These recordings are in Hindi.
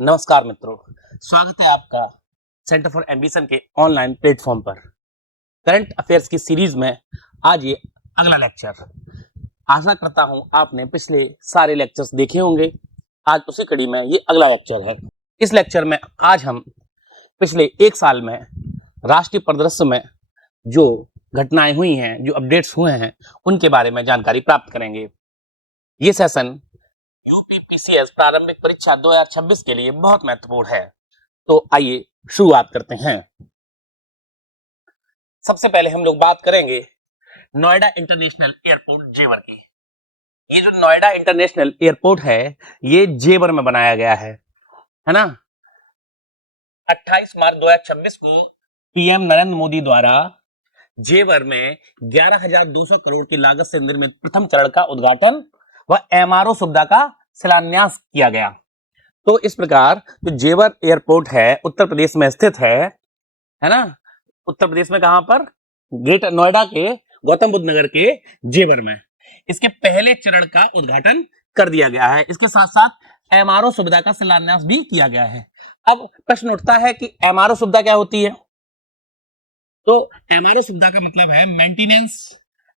नमस्कार मित्रों, स्वागत है आपका सेंटर फॉर एम्बिशन के ऑनलाइन प्लेटफॉर्म पर। करंट अफेयर्स की सीरीज में आज ये अगला लेक्चर। आशा करता हूं आपने पिछले सारे लेक्चर्स देखे होंगे। आज उसी कड़ी में ये अगला लेक्चर है। इस लेक्चर में आज हम पिछले एक साल में राष्ट्रीय परिदृश्य में जो घटनाएं हुई हैं, जो अपडेट्स हुए हैं, उनके बारे में जानकारी प्राप्त करेंगे। ये सेशन यूपीपीसीएस प्रारंभिक परीक्षा 2026 के लिए बहुत महत्वपूर्ण है। तो आइए शुरुआत करते हैं। सबसे पहले हम लोग बात करेंगे नोएडा इंटरनेशनल एयरपोर्ट जेवर की। ये जो नोएडा इंटरनेशनल एयरपोर्ट है, ये जेवर में बनाया गया है ना। 28 मार्च 2026 को पीएम नरेंद्र मोदी द्वारा जेवर में 11,200 करोड़ की लागत से निर्मित प्रथम चरण का उद्घाटन व एमआरओ सुविधा का शिलान्यास किया गया। तो इस प्रकार जो जेवर एयरपोर्ट है उत्तर प्रदेश में स्थित है ना। उत्तर प्रदेश में कहां पर? ग्रेटर नोएडा के गौतम बुद्ध नगर के जेवर में इसके पहले चरण का उद्घाटन कर दिया गया है। इसके साथ साथ एमआरओ सुविधा का शिलान्यास भी किया गया है। अब प्रश्न उठता है कि एमआरओ सुविधा क्या होती है? तो एमआरओ सुविधा का मतलब है मेंटेनेंस,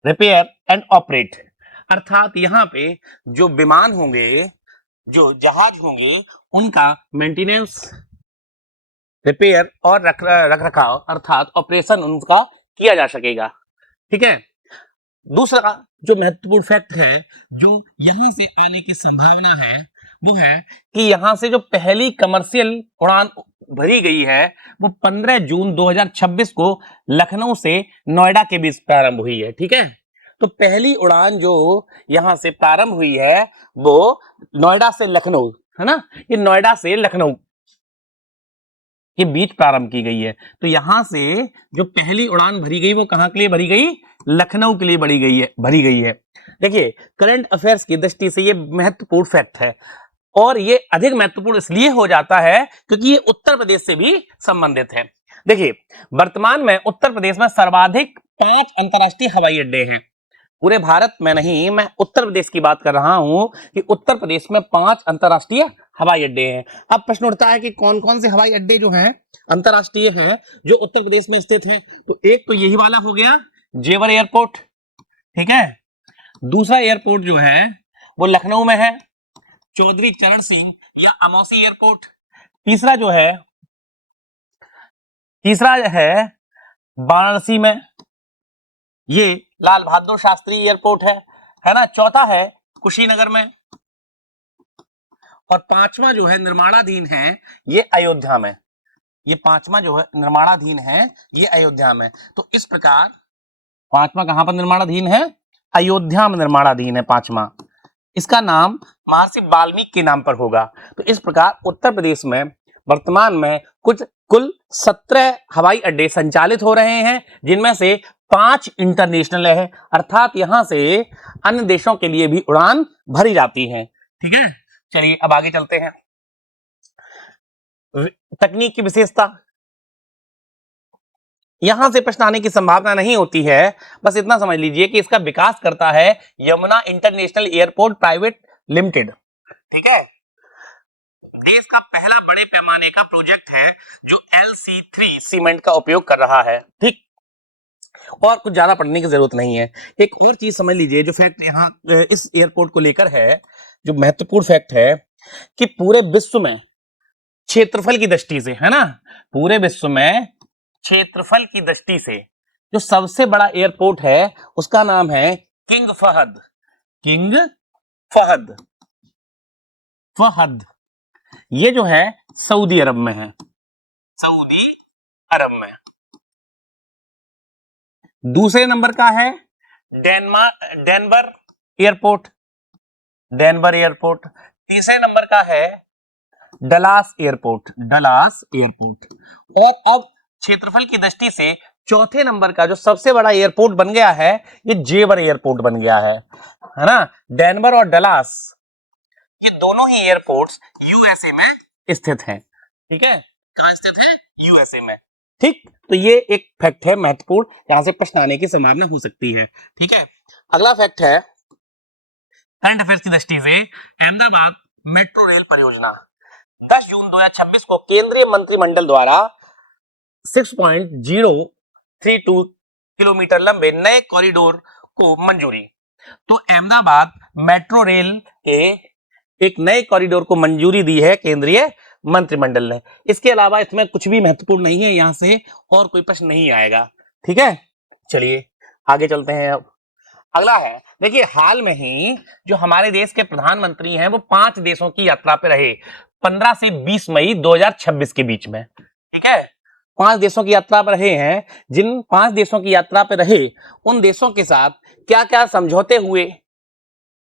रिपेयर एंड ऑपरेट। अर्थात यहाँ पे जो विमान होंगे, जो जहाज होंगे, उनका मेंटेनेंस, रिपेयर और रख रखाव अर्थात ऑपरेशन उनका किया जा सकेगा। ठीक है। दूसरा जो महत्वपूर्ण फैक्ट है जो यहां से आने की संभावना है वो है कि यहां से जो पहली कमर्शियल उड़ान भरी गई है वो 15 जून 2026 को लखनऊ से नोएडा के बीच प्रारंभ हुई है। ठीक है। तो पहली उड़ान जो यहां से प्रारंभ हुई है वो नोएडा से लखनऊ है ना। ये नोएडा से लखनऊ के बीच प्रारंभ की गई है। तो यहां से जो पहली उड़ान भरी गई वो कहां के लिए भरी गई? लखनऊ के लिए भरी गई है। देखिए, करंट अफेयर्स की दृष्टि से ये महत्वपूर्ण फैक्ट है और ये अधिक महत्वपूर्ण इसलिए हो जाता है क्योंकि ये उत्तर प्रदेश से भी संबंधित है। देखिए, वर्तमान में उत्तर प्रदेश में सर्वाधिक 5 अंतरराष्ट्रीय हवाई अड्डे हैं। पूरे भारत में नहीं, मैं उत्तर प्रदेश की बात कर रहा हूं कि उत्तर प्रदेश में 5 अंतरराष्ट्रीय हवाई अड्डे हैं। अब प्रश्न उठता है कि कौन कौन से हवाई अड्डे जो हैं अंतरराष्ट्रीय हैं जो उत्तर प्रदेश में स्थित हैं। तो एक तो यही वाला हो गया जेवर एयरपोर्ट। ठीक है। दूसरा एयरपोर्ट जो है वो लखनऊ में है, चौधरी चरण सिंह या अमौसी एयरपोर्ट। तीसरा है वाराणसी में, ये लाल बहादुर शास्त्री एयरपोर्ट है ना। चौथा है कुशीनगर में और पांचवा जो है निर्माणाधीन है ये अयोध्या में। ये पांचवा जो है निर्माणाधीन है ये अयोध्या में। तो इस प्रकार पांचवा कहां पर निर्माणाधीन है? अयोध्या में निर्माणाधीन है पांचवा। इसका नाम महर्षि वाल्मीकि के नाम पर होगा। तो इस प्रकार उत्तर प्रदेश में वर्तमान में कुल 17 हवाई अड्डे संचालित हो रहे हैं जिनमें से 5 इंटरनेशनल है। अर्थात यहां से अन्य देशों के लिए भी उड़ान भरी जाती है। ठीक है। चलिए अब आगे चलते हैं। तकनीक की विशेषता, यहां से प्रश्न आने की संभावना नहीं होती है। बस इतना समझ लीजिए कि इसका विकास करता है Yamuna international airport private limited. ठीक है। देश का पहला बड़े पैमाने का प्रोजेक्ट है जो LC3 सीमेंट का उपयोग कर रहा है। ठीक। और कुछ ज्यादा पढ़ने की जरूरत नहीं है। एक और चीज समझ लीजिए जो फैक्ट यहाँ इस एयरपोर्ट को लेकर है, जो महत्वपूर्ण फैक्ट है कि पूरे विश्व में क्षेत्रफल की दृष्टि से है ना, पूरे विश्व में क्षेत्रफल की दृष्टि से जो सबसे बड़ा एयरपोर्ट है उसका नाम है किंग फहद। किंग फहद ये जो है सऊदी अरब में है। सऊदी अरब में। दूसरे नंबर का है डेनवर एयरपोर्ट। तीसरे नंबर का है डलास एयरपोर्ट। और अब क्षेत्रफल की दृष्टि से चौथे नंबर का जो सबसे बड़ा एयरपोर्ट बन गया है ये जेवर एयरपोर्ट बन गया है ना। डेनवर और डलास ये दोनों ही एयरपोर्ट्स यूएसए में स्थित हैं। ठीक है। कहां स्थित है? यूएसए में। ठीक। तो ये एक फैक्ट है महत्वपूर्ण, यहां से प्रश्न आने की संभावना हो सकती है। ठीक है। अगला फैक्ट है करंट अफेयर्स की दृष्टि से अहमदाबाद मेट्रो रेल परियोजना। 10 जून 2026 को केंद्रीय मंत्रिमंडल द्वारा 6.032 किलोमीटर लंबे नए कॉरिडोर को मंजूरी। तो अहमदाबाद मेट्रो रेल के एक नए कॉरिडोर को मंजूरी दी है केंद्रीय मंत्रिमंडल ने। इसके अलावा इसमें कुछ भी महत्वपूर्ण नहीं है, यहां से और कोई प्रश्न नहीं आएगा। ठीक है, चलिए आगे चलते हैं। अब अगला है, देखिए हाल में ही जो हमारे देश के प्रधानमंत्री हैं वो 5 देशों की यात्रा पे रहे 15 से 20 मई 2026 के बीच में। ठीक है, 5 देशों की यात्रा पर रहे हैं। जिन 5 देशों की यात्रा पर रहे उन देशों के साथ क्या क्या समझौते हुए,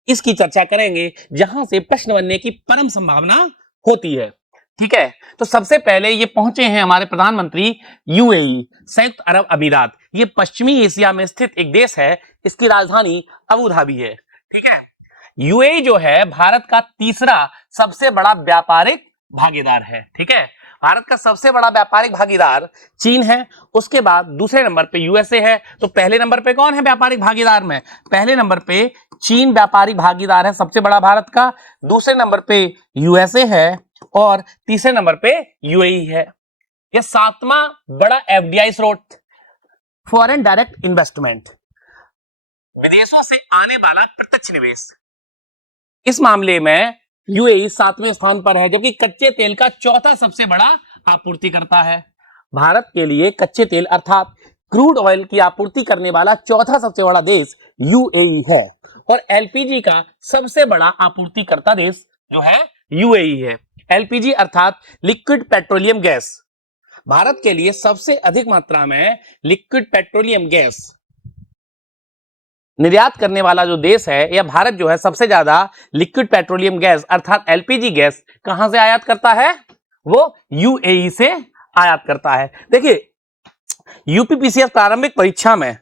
इसकी चर्चा करेंगे, जहां से प्रश्न बनने की परम संभावना होती है। ठीक है, तो सबसे पहले ये पहुंचे हैं हमारे प्रधानमंत्री यूएई, संयुक्त अरब अमीरात। ये पश्चिमी एशिया में स्थित एक देश है, इसकी राजधानी अबू धाबी है। ठीक है, यूएई जो है भारत का तीसरा सबसे बड़ा व्यापारिक भागीदार है। ठीक है, भारत का सबसे बड़ा व्यापारिक भागीदार चीन है, उसके बाद दूसरे नंबर पे यूएसए है। तो पहले नंबर पे कौन है व्यापारिक भागीदार में? पहले नंबर पे चीन व्यापारिक भागीदार है सबसे बड़ा भारत का, दूसरे नंबर पे यूएसए है और तीसरे नंबर पे यूएई है। यह 7वां बड़ा एफडीआई स्रोत, फॉरेन डायरेक्ट इन्वेस्टमेंट, विदेशों से आने वाला प्रत्यक्ष निवेश। इस मामले में यूएई 7वें स्थान पर है, जबकि कच्चे तेल का चौथा सबसे बड़ा आपूर्तिकर्ता है। भारत के लिए कच्चे तेल अर्थात क्रूड ऑयल की आपूर्ति करने वाला चौथा सबसे बड़ा देश यूएई है और एलपीजी का सबसे बड़ा आपूर्तिकर्ता देश जो है यूएई है। एलपीजी अर्थात लिक्विड पेट्रोलियम गैस, भारत के लिए सबसे अधिक मात्रा में लिक्विड पेट्रोलियम गैस निर्यात करने वाला जो देश है, या भारत जो है सबसे ज्यादा लिक्विड पेट्रोलियम गैस अर्थात एलपीजी गैस कहां से आयात करता है? वो यूएई से आयात करता है। देखिए यूपीपीसीएस प्रारंभिक परीक्षा में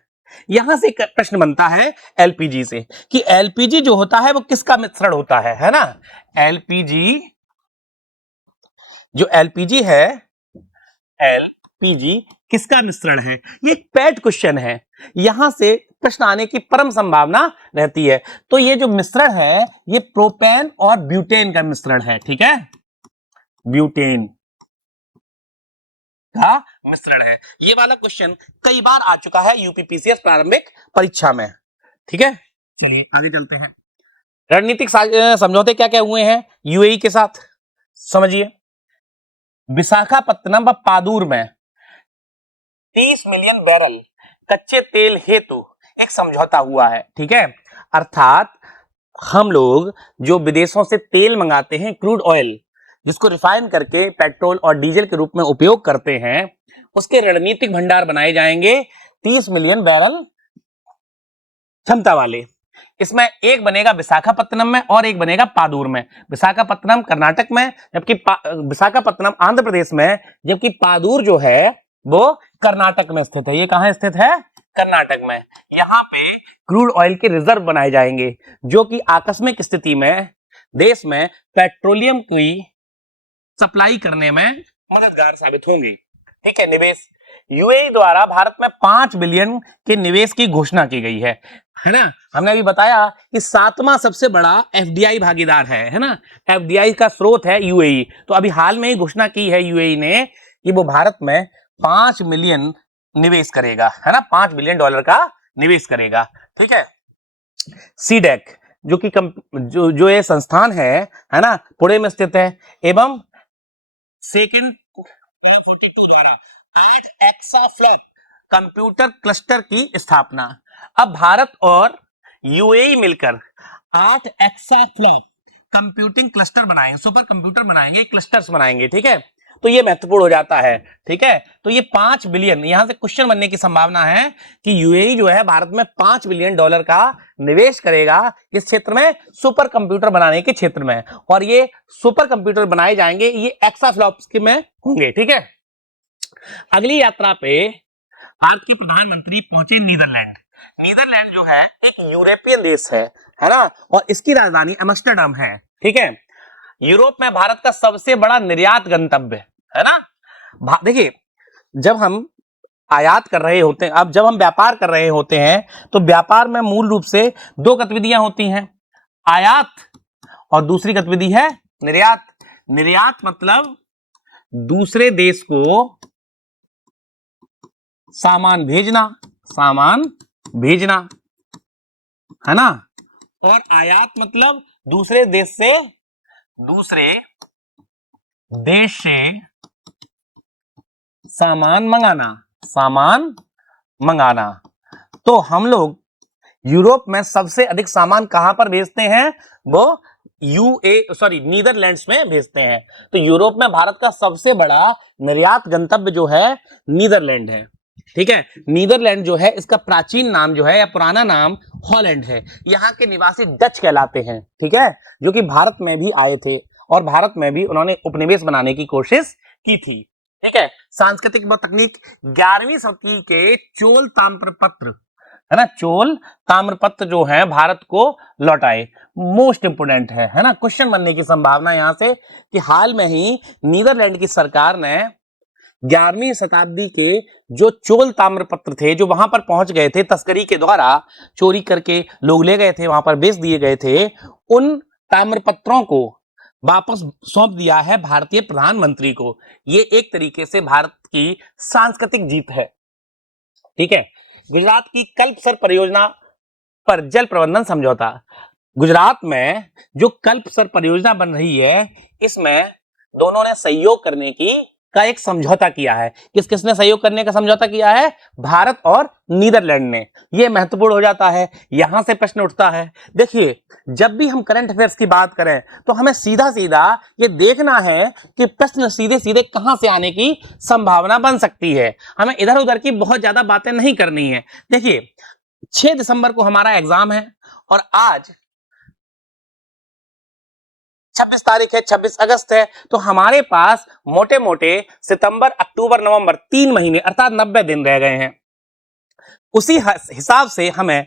यहां से प्रश्न बनता है एलपीजी से कि एलपीजी जो होता है वो किसका मिश्रण होता है ना? एलपीजी जो एलपीजी है, एलपीजी किसका मिश्रण है? ये एक पैट क्वेश्चन है, यहां से प्रश्न आने की परम संभावना रहती है। तो ये जो मिश्रण है ये प्रोपेन और ब्यूटेन का मिश्रण है। ठीक है, ब्यूटेन का मिश्रण है। ये वाला क्वेश्चन कई बार आ चुका है यूपीपीसीएस प्रारंभिक परीक्षा में। ठीक है, चलिए आगे चलते हैं। रणनीतिक समझौते क्या क्या हुए हैं यूएई के साथ, समझिए। विशाखापत्तनम व पादुर में 30 मिलियन बैरल कच्चे तेल हेतु एक समझौता हुआ है। ठीक है, अर्थात हम लोग जो विदेशों से तेल मंगाते हैं, क्रूड ऑयल, जिसको रिफाइन करके पेट्रोल और डीजल के रूप में उपयोग करते हैं, उसके रणनीतिक भंडार बनाए जाएंगे 30 मिलियन बैरल क्षमता वाले। इसमें एक बनेगा विशाखापत्तनम में और एक बनेगा पादुर में। विशाखापत्तनम कर्नाटक में, जबकि विशाखापत्तनम आंध्र प्रदेश में, जबकि पादुर जो है वो कर्नाटक में स्थित है। ये कहां स्थित है? कर्नाटक में। यहां पे क्रूड ऑयल के रिजर्व बनाए जाएंगे जो कि आकस्मिक स्थिति में देश में पेट्रोलियम की सप्लाई करने में मददगार साबित होंगी। ठीक है, निवेश यूएई द्वारा भारत में 5 बिलियन के निवेश की घोषणा की गई है ना? हमने अभी बताया कि 7वां सबसे बड़ा एफडीआई भागीदार है ना? एफडीआई का स्रोत है यूएई। तो अभी हाल में ही घोषणा की है यूएई ने कि वो भारत में 5 मिलियन निवेश करेगा, है ना? $5 बिलियन का निवेश करेगा। ठीक है, सीडेक जो कि जो ये संस्थान है ना, पुणे में स्थित है, एवं सेकेंड 42 द्वारा 8 एक्साफ्लॉप कंप्यूटर क्लस्टर की स्थापना। अब भारत और यूएई मिलकर 8 एक्साफ्लॉप कंप्यूटिंग क्लस्टर बनाएंगे, सुपर कंप्यूटर बनाएंगे, क्लस्टर्स बनाएंगे। ठीक है, तो ये महत्वपूर्ण हो जाता है। ठीक है, तो ये 5 बिलियन, यहां से क्वेश्चन बनने की संभावना है कि यूएई जो है भारत में $5 बिलियन का निवेश करेगा इस क्षेत्र में, सुपर कंप्यूटर बनाने के क्षेत्र में, और ये सुपर कंप्यूटर बनाए जाएंगे, ये एक्साफ्लॉप्स के में होंगे। ठीक है, अगली यात्रा पे भारत के प्रधानमंत्री पहुंचे नीदरलैंड। नीदरलैंड जो है एक यूरोपियन देश है ना, और इसकी राजधानी एम्स्टर्डम है। ठीक है, यूरोप में भारत का सबसे बड़ा निर्यात गंतव्य है ना। देखिए जब हम आयात कर रहे होते हैं, अब जब हम व्यापार कर रहे होते हैं तो व्यापार में मूल रूप से 2 गतिविधियां होती हैं, आयात और दूसरी गतिविधि है निर्यात। निर्यात मतलब दूसरे देश को सामान भेजना, सामान भेजना, है ना। और आयात मतलब दूसरे देश से, दूसरे देश से सामान मंगाना, सामान मंगाना। तो हम लोग यूरोप में सबसे अधिक सामान कहां पर भेजते हैं? वो नीदरलैंड्स में भेजते हैं। तो यूरोप में भारत का सबसे बड़ा निर्यात गंतव्य जो है नीदरलैंड है। ठीक है, नीदरलैंड जो है इसका प्राचीन नाम जो है या पुराना नाम हॉलैंड है। यहाँ के निवासी डच कहलाते हैं। ठीक है, जो कि भारत में भी आए थे और भारत में भी उन्होंने उपनिवेश बनाने की कोशिश की थी। ठीक है, सांस्कृतिक व तकनीक 11वीं शताब्दी के चोल ताम्रपत्र, है ना, चोल ताम्रपत्र जो है भारत को लौटाए। मोस्ट इंपोर्टेंट है ना, क्वेश्चन बनने की संभावना यहां से कि हाल में ही नीदरलैंड की सरकार ने 11वीं शताब्दी के जो चोल ताम्रपत्र थे, जो वहां पर पहुंच गए थे तस्करी के द्वारा, चोरी करके लोग ले गए थे, वहां पर बेच दिए गए थे, उन ताम्रपत्रों को वापस सौंप दिया है भारतीय प्रधानमंत्री को। ये एक तरीके से भारत की सांस्कृतिक जीत है। ठीक है, गुजरात की कल्पसर परियोजना पर जल प्रबंधन समझौता। गुजरात में जो कल्पसर परियोजना बन रही है, इसमें दोनों ने सहयोग करने का एक समझौता किया है। किस किसने सहयोग करने का समझौता किया है? भारत और नीदरलैंड ने। यह महत्वपूर्ण हो जाता है। यहां से प्रश्न उठता है, देखिए जब भी हम करंट अफेयर्स की बात करें तो हमें सीधा सीधा ये देखना है कि प्रश्न सीधे सीधे कहां से आने की संभावना बन सकती है। हमें इधर उधर की बहुत ज्यादा बातें नहीं करनी है। देखिए 6 दिसंबर को हमारा एग्जाम है और आज 26 तारीख है, 26 अगस्त है। तो हमारे पास मोटे मोटे सितंबर, अक्टूबर, नवंबर 3 महीने अर्थात 90 दिन रह गए हैं। उसी हिसाब से हमें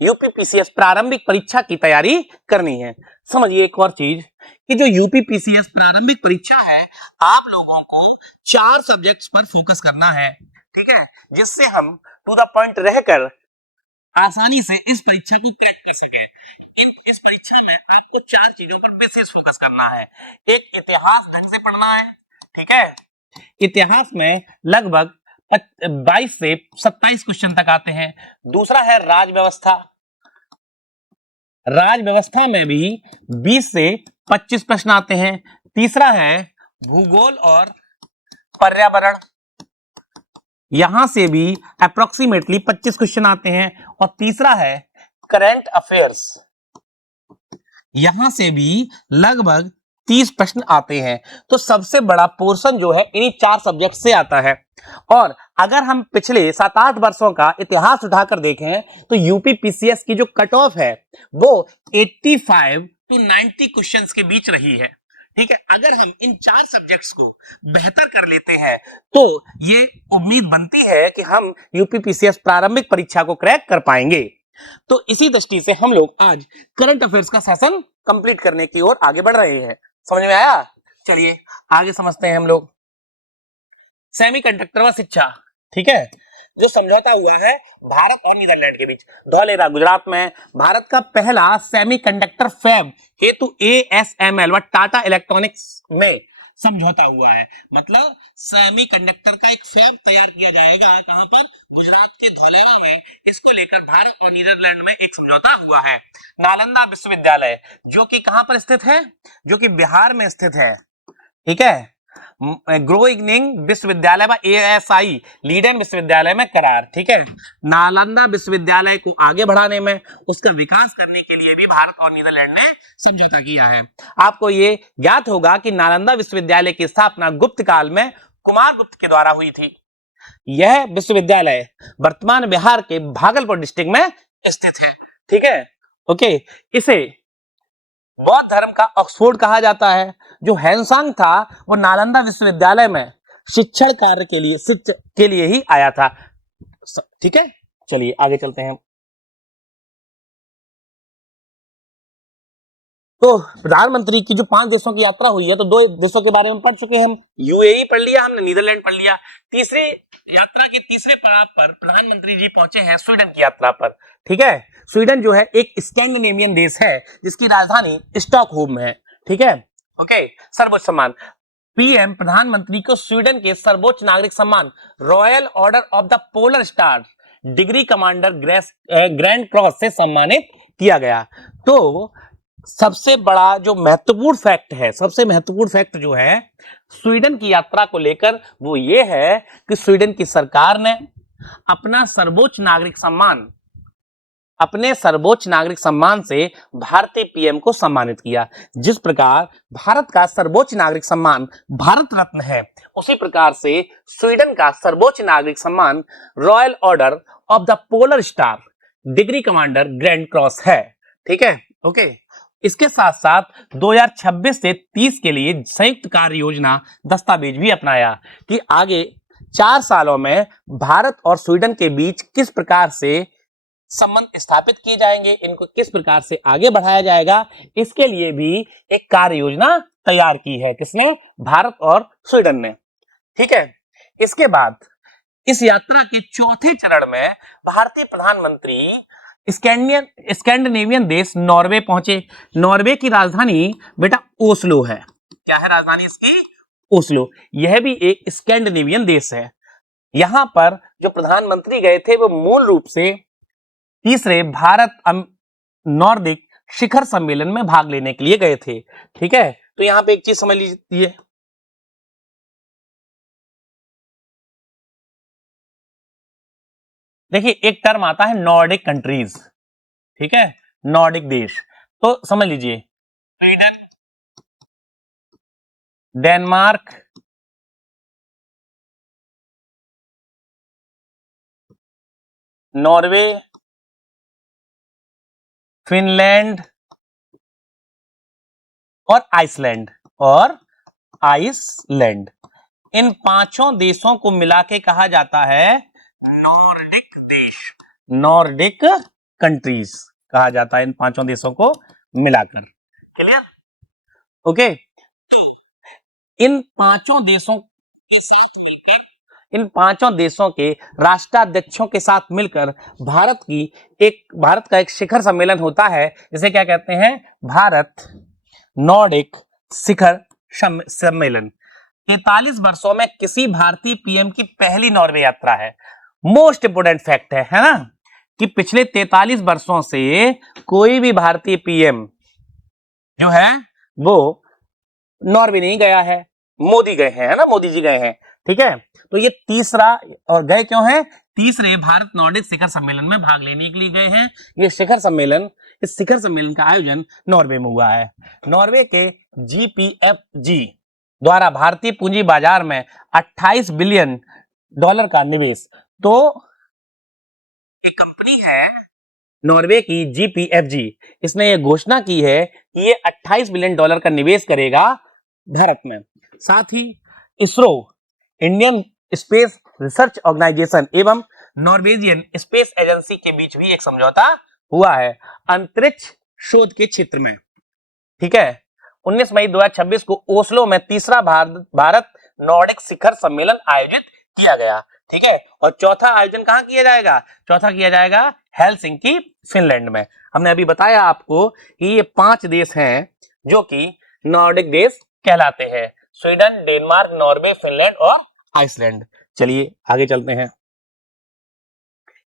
यूपीपीसीएस प्रारंभिक परीक्षा की तैयारी करनी है। समझिए एक और चीज कि जो यूपीपीसीएस प्रारंभिक परीक्षा है, आप लोगों को 4 सब्जेक्ट्स पर फोकस करना है। ठीक है, जिससे हम टू द पॉइंट रहकर आसानी से इस परीक्षा को क्रैक कर सके। इस परीक्षा में आपको 4 चीजों पर विशेष फोकस करना है। एक, इतिहास ढंग से पढ़ना है। ठीक है, इतिहास में लगभग 22 से 27 क्वेश्चन तक आते हैं। दूसरा है राज व्यवस्था। राज व्यवस्था में भी 20 से 25 प्रश्न आते हैं। तीसरा है भूगोल और पर्यावरण, यहां से भी अप्रोक्सीमेटली 25 क्वेश्चन आते हैं। और तीसरा है करंट अफेयर्स, यहां से भी लगभग 30 प्रश्न आते हैं। तो सबसे बड़ा पोर्शन जो है इन्हीं 4 सब्जेक्ट से आता है। और अगर हम पिछले 7-8 वर्षों का इतिहास उठाकर देखें तो यूपीपीसीएस की जो कट ऑफ है वो 85 to 90 क्वेश्चंस के बीच रही है। ठीक है, अगर हम इन 4 सब्जेक्ट्स को बेहतर कर लेते हैं तो ये उम्मीद बनती है कि हम यूपीपीसीएस प्रारंभिक परीक्षा को क्रैक कर पाएंगे। तो इसी दृष्टि से हम लोग आज करंट अफेयर्स का सेशन कंप्लीट करने की ओर आगे बढ़ रहे हैं। समझ में आया? चलिए आगे समझते हैं हम लोग सेमीकंडक्टर व शिक्षा। ठीक है, जो समझौता हुआ है भारत और नीदरलैंड के बीच, धौलेरा गुजरात में भारत का पहला सेमीकंडक्टर फैब हेतु ASML व टाटा इलेक्ट्रॉनिक्स में समझौता हुआ है। मतलब सेमीकंडक्टर का एक फैब तैयार किया जाएगा। कहां पर? गुजरात के धौलेरा में। इसको लेकर भारत और नीदरलैंड में एक समझौता हुआ है। नालंदा विश्वविद्यालय जो कि कहां पर स्थित है? जो कि बिहार में स्थित है। ठीक है, ग्रोइंग विश्वविद्यालय व ASI लीडेन विश्वविद्यालय में करार। ठीक है, नालंदा विश्वविद्यालय को आगे बढ़ाने में, उसका विकास करने के लिए भी भारत और नीदरलैंड ने समझौता किया है। आपको ये ज्ञात होगा कि नालंदा विश्वविद्यालय की स्थापना गुप्त काल में कुमार गुप्त के द्वारा हुई थी। यह विश्वविद्यालय वर्तमान बिहार के भागलपुर डिस्ट्रिक्ट में स्थित है। ठीक है, ओके, इसे बौद्ध धर्म का ऑक्सफोर्ड कहा जाता है। जो हैंसांग था वो नालंदा विश्वविद्यालय में शिक्षण कार्य के लिए ही आया था। ठीक है, चलिए आगे चलते हैं। तो प्रधानमंत्री की जो 5 देशों की यात्रा हुई है, तो 2 देशों के बारे में पढ़ चुके हैं हम। यूएई पढ़ लिया हमने, नीदरलैंड पढ़ लिया। तीसरे यात्रा के तीसरे पड़ाव पर प्रधानमंत्री जी पहुंचे हैं स्वीडन की यात्रा पर। ठीक है, स्वीडन जो है एक स्कैंडिनेवियन देश है जिसकी राजधानी स्टॉकहोम है। ठीक है, ओके, सर्वोच्च सम्मान। पीएम प्रधानमंत्री को स्वीडन के सर्वोच्च नागरिक सम्मान royal order of the polar star degree commander grand cross से सम्मानित किया गया। तो सबसे बड़ा जो महत्वपूर्ण फैक्ट है, सबसे महत्वपूर्ण फैक्ट जो है स्वीडन की यात्रा को लेकर, वो ये है कि स्वीडन की सरकार ने अपना सर्वोच्च नागरिक सम्मान, अपने सर्वोच्च नागरिक सम्मान से भारतीय पीएम को सम्मानित किया। जिस प्रकार भारत का सर्वोच्च नागरिक सम्मान भारत रत्न है, उसी प्रकार से स्वीडन का सर्वोच्च नागरिक सम्मान royal order of the polar star degree commander grand cross है। ठीक है, ओके। इसके साथ साथ 2026 से 30 के लिए संयुक्त कार्य योजना दस्तावेज भी अपनाया कि आगे 4 सालों में भारत और स्वीडन के बीच किस प्रकार से संबंध स्थापित किए जाएंगे, इनको किस प्रकार से आगे बढ़ाया जाएगा, इसके लिए भी एक कार्य योजना तैयार की है। किसने? भारत और स्वीडन ने। ठीक है, इसके बाद इस यात्रा के चौथे चरण में भारतीय प्रधानमंत्री स्कैंडिनेवियन देश नॉर्वे पहुंचे। नॉर्वे की राजधानी बेटा ओस्लो है। क्या है राजधानी इसकी? ओस्लो। यह भी एक स्कैंडिनेवियन देश है। यहां पर जो प्रधानमंत्री गए थे वो मूल रूप से तीसरे भारत नॉर्डिक शिखर सम्मेलन में भाग लेने के लिए गए थे। ठीक है, तो यहां पे एक चीज समझ लीजिए, देखिए एक टर्म आता है नॉर्डिक कंट्रीज। ठीक है, नॉर्डिक देश, तो समझ लीजिए स्वीडन, डेनमार्क, नॉर्वे, फिनलैंड और आइसलैंड इन पांचों देशों को मिला के कहा जाता है नॉर्डिक देश, नॉर्डिक कंट्रीज कहा जाता है इन पांचों देशों को मिलाकर। क्लियर? ओके, इन पांचों देशों के साथ मिलकर, इन पांचों देशों के राष्ट्राध्यक्षों के साथ मिलकर भारत का एक शिखर सम्मेलन होता है, जिसे क्या कहते हैं? भारत नॉर्डिक शिखर सम्मेलन। 43 वर्षों में किसी भारतीय पीएम की पहली नॉर्वे यात्रा है। मोस्ट इंपोर्टेंट फैक्ट है ना, कि पिछले 43 वर्षों से कोई भी भारतीय पीएम जो है वो नॉर्वे नहीं गया है, मोदी गए हैं, है ना, मोदी जी गए हैं। ठीक है, तो ये तीसरा, और गए क्यों हैं? तीसरे भारत नॉर्डिक शिखर सम्मेलन में भाग लेने के लिए गए हैं। इस शिखर सम्मेलन का आयोजन नॉर्वे में हुआ है। नॉर्वे के GPFG द्वारा भारतीय पूंजी बाजार में $28 बिलियन का निवेश। तो एक कंपनी है नॉर्वे की GPFG, इसने ये घोषणा की है कि ये $28 बिलियन का निवेश करेगा भारत में। साथ ही ISRO, Indian Space Research Organisation एवं नॉर्वेजियन स्पेस एजेंसी के बीच भी एक समझौता हुआ है अंतरिक्ष शोध के क्षेत्र में। ठीक है, 19 मई 2026 को ओस्लो में तीसरा भारत नॉर्डिक शिखर सम्मेलन आयोजित किया गया। ठीक है, और चौथा आयोजन कहां किया जाएगा? चौथा किया जाएगा हेलसिंकी, फिनलैंड में। हमने अभी बताया आपको कि ये 5 देश हैं जो कि नॉर्डिक देश कहलाते हैं: स्वीडन, डेनमार्क, नॉर्वे, फिनलैंड और आइसलैंड। चलिए आगे चलते हैं।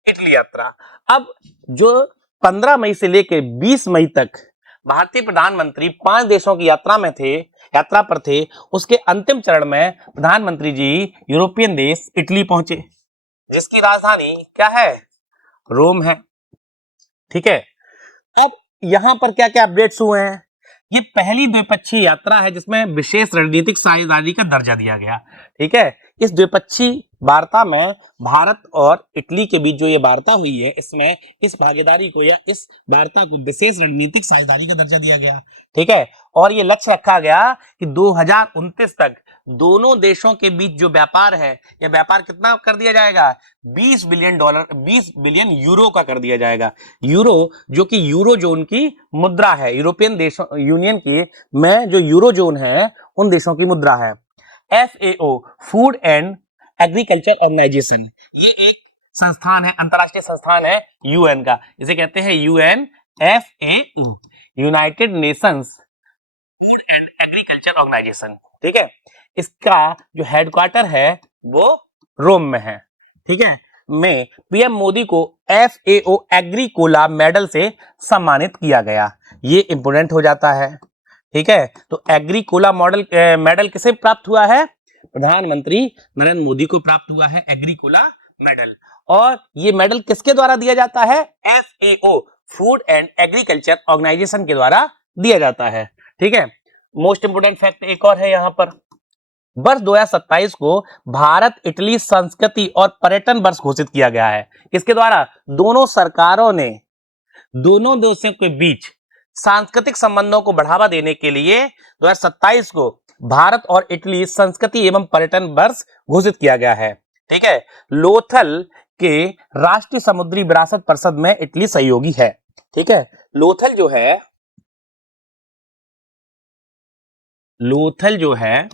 इटली यात्रा। अब जो 15 मई से लेकर 20 मई तक भारतीय प्रधानमंत्री 5 देशों की यात्रा पर थे, उसके अंतिम चरण में प्रधानमंत्री जी यूरोपियन देश इटली पहुंचे, जिसकी राजधानी क्या है? रोम है। ठीक है, अब यहां पर क्या क्या अपडेट्स हुए हैं? ये पहली द्विपक्षीय यात्रा है जिसमें विशेष रणनीतिक साझेदारी का दर्जा दिया गया। ठीक है, इस द्विपक्षीय वार्ता में भारत और इटली के बीच जो ये वार्ता हुई है, इसमें इस भागीदारी को या इस वार्ता को विशेष रणनीतिक साझेदारी का दर्जा दिया गया। ठीक है, और ये लक्ष्य रखा गया कि 2029 तक दोनों देशों के बीच जो व्यापार है, यह व्यापार कितना कर दिया जाएगा? $20 बिलियन यूरो का कर दिया जाएगा। यूरो, जो कि यूरो जोन की मुद्रा है, यूरोपियन देशों यूनियन की में जो यूरो जोन है उन देशों की मुद्रा है। FAO, food and agriculture Organization, ये एक संस्थान है, अंतरराष्ट्रीय संस्थान है यूएन का, इसे कहते हैं UNFAO, United Nations Agriculture Organization, ठीक है। इसका जो हेडक्वार्टर है वो रोम में है, ठीक है। में पीएम मोदी को FAO एग्रीकोला मेडल से सम्मानित किया गया, ये इंपोर्टेंट हो जाता है, ठीक है। तो एग्रीकोला मॉडल मेडल किसे प्राप्त हुआ है? प्रधानमंत्री नरेंद्र मोदी को प्राप्त हुआ है एग्रीकोला मेडल। और ये मेडल किसके द्वारा दिया जाता है? FAO food and agriculture organisation के द्वारा दिया जाता है, ठीक है। मोस्ट इंपोर्टेंट फैक्ट एक और है यहां पर, वर्ष 2027 को भारत इटली संस्कृति और पर्यटन वर्ष घोषित किया गया है। इसके द्वारा दोनों सरकारों ने दोनों देशों के बीच सांस्कृतिक संबंधों को बढ़ावा देने के लिए 2027 को भारत और इटली संस्कृति एवं पर्यटन वर्ष घोषित किया गया है, ठीक है। लोथल के राष्ट्रीय समुद्री विरासत परिषद में इटली सहयोगी है, ठीक है। लोथल जो है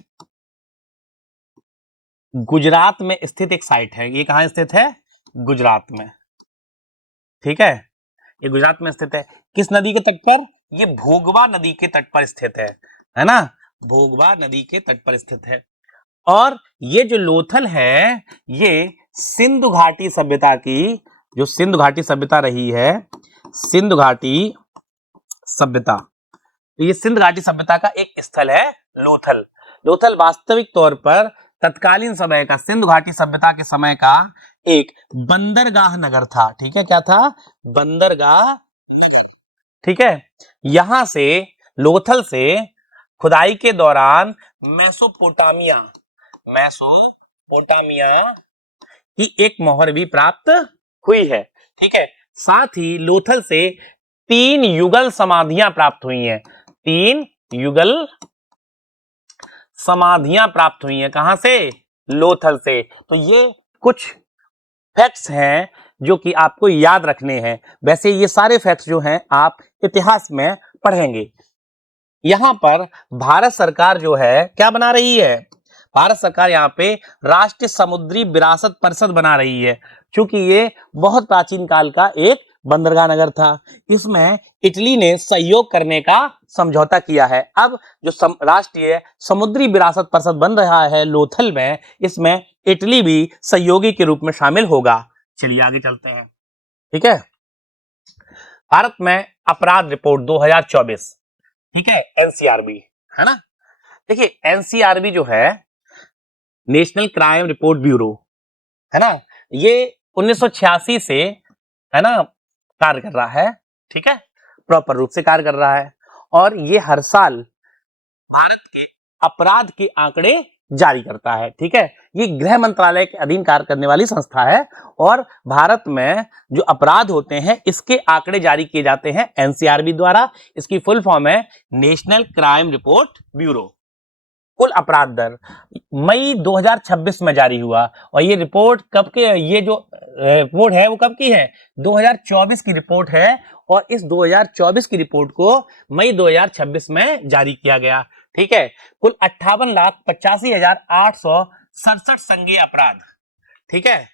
गुजरात में स्थित एक साइट है। ये कहां स्थित है? गुजरात में, ठीक है। ये गुजरात में स्थित है। किस नदी के तट पर? ये भोगवा नदी के तट पर स्थित है ना, भोगवा नदी के तट पर स्थित है। और ये जो लोथल है ये सिंधु घाटी सभ्यता की, जो सिंधु घाटी सभ्यता रही है, सिंधु घाटी सभ्यता, ये सिंधु घाटी सभ्यता का एक स्थल है लोथल। लोथल वास्तविक तौर पर तत्कालीन समय का, सिंधु घाटी सभ्यता के समय का एक बंदरगाह नगर था, ठीक है। क्या था? बंदरगाह, ठीक है। यहां से, लोथल से खुदाई के दौरान मेसोपोटामिया की एक मोहर भी प्राप्त हुई है, ठीक है। साथ ही लोथल से 3 युगल समाधियां प्राप्त हुई हैं, 3 युगल समाधियां प्राप्त हुई हैं। कहां से? लोथल से। तो ये कुछ फैक्ट्स हैं जो कि आपको याद रखने हैं। वैसे ये सारे फैक्ट्स जो हैं आप इतिहास में पढ़ेंगे। यहां पर भारत सरकार जो है क्या बना रही है? भारत सरकार यहाँ पे राष्ट्रीय समुद्री विरासत परिषद बना रही है, क्योंकि ये बहुत प्राचीन काल का एक बंदरगाह नगर था। इसमें इटली ने सहयोग करने का समझौता किया है। अब जो राष्ट्रीय समुद्री विरासत परिषद बन रहा है लोथल में, इसमें इटली भी सहयोगी के रूप में शामिल होगा। चलिए आगे चलते हैं, ठीक है। भारत में अपराध रिपोर्ट 2024, ठीक है, NCRB, है ना। देखिए NCRB जो है नेशनल क्राइम रिपोर्ट ब्यूरो, है ना, ये 1986 से, है ना, कार्य कर रहा है, ठीक है, प्रॉपर रूप से कार्य कर रहा है। और ये हर साल भारत के अपराध के आंकड़े जारी करता है, ठीक है। ये गृह मंत्रालय के अधीन कार्य करने वाली संस्था है और भारत में जो अपराध होते हैं इसके आंकड़े जारी किए जाते हैं NCRB द्वारा। इसकी फुल फॉर्म है नेशनल क्राइम रिपोर्ट ब्यूरो। कुल अपराध दर मई 2026 में जारी हुआ और ये रिपोर्ट कब के, ये जो रिपोर्ट है वो कब की है? 2024 की रिपोर्ट है और इस 2024 की रिपोर्ट को मई 2026 में जारी किया गया, ठीक है। कुल 58,85,867 संज्ञेय अपराध, ठीक है,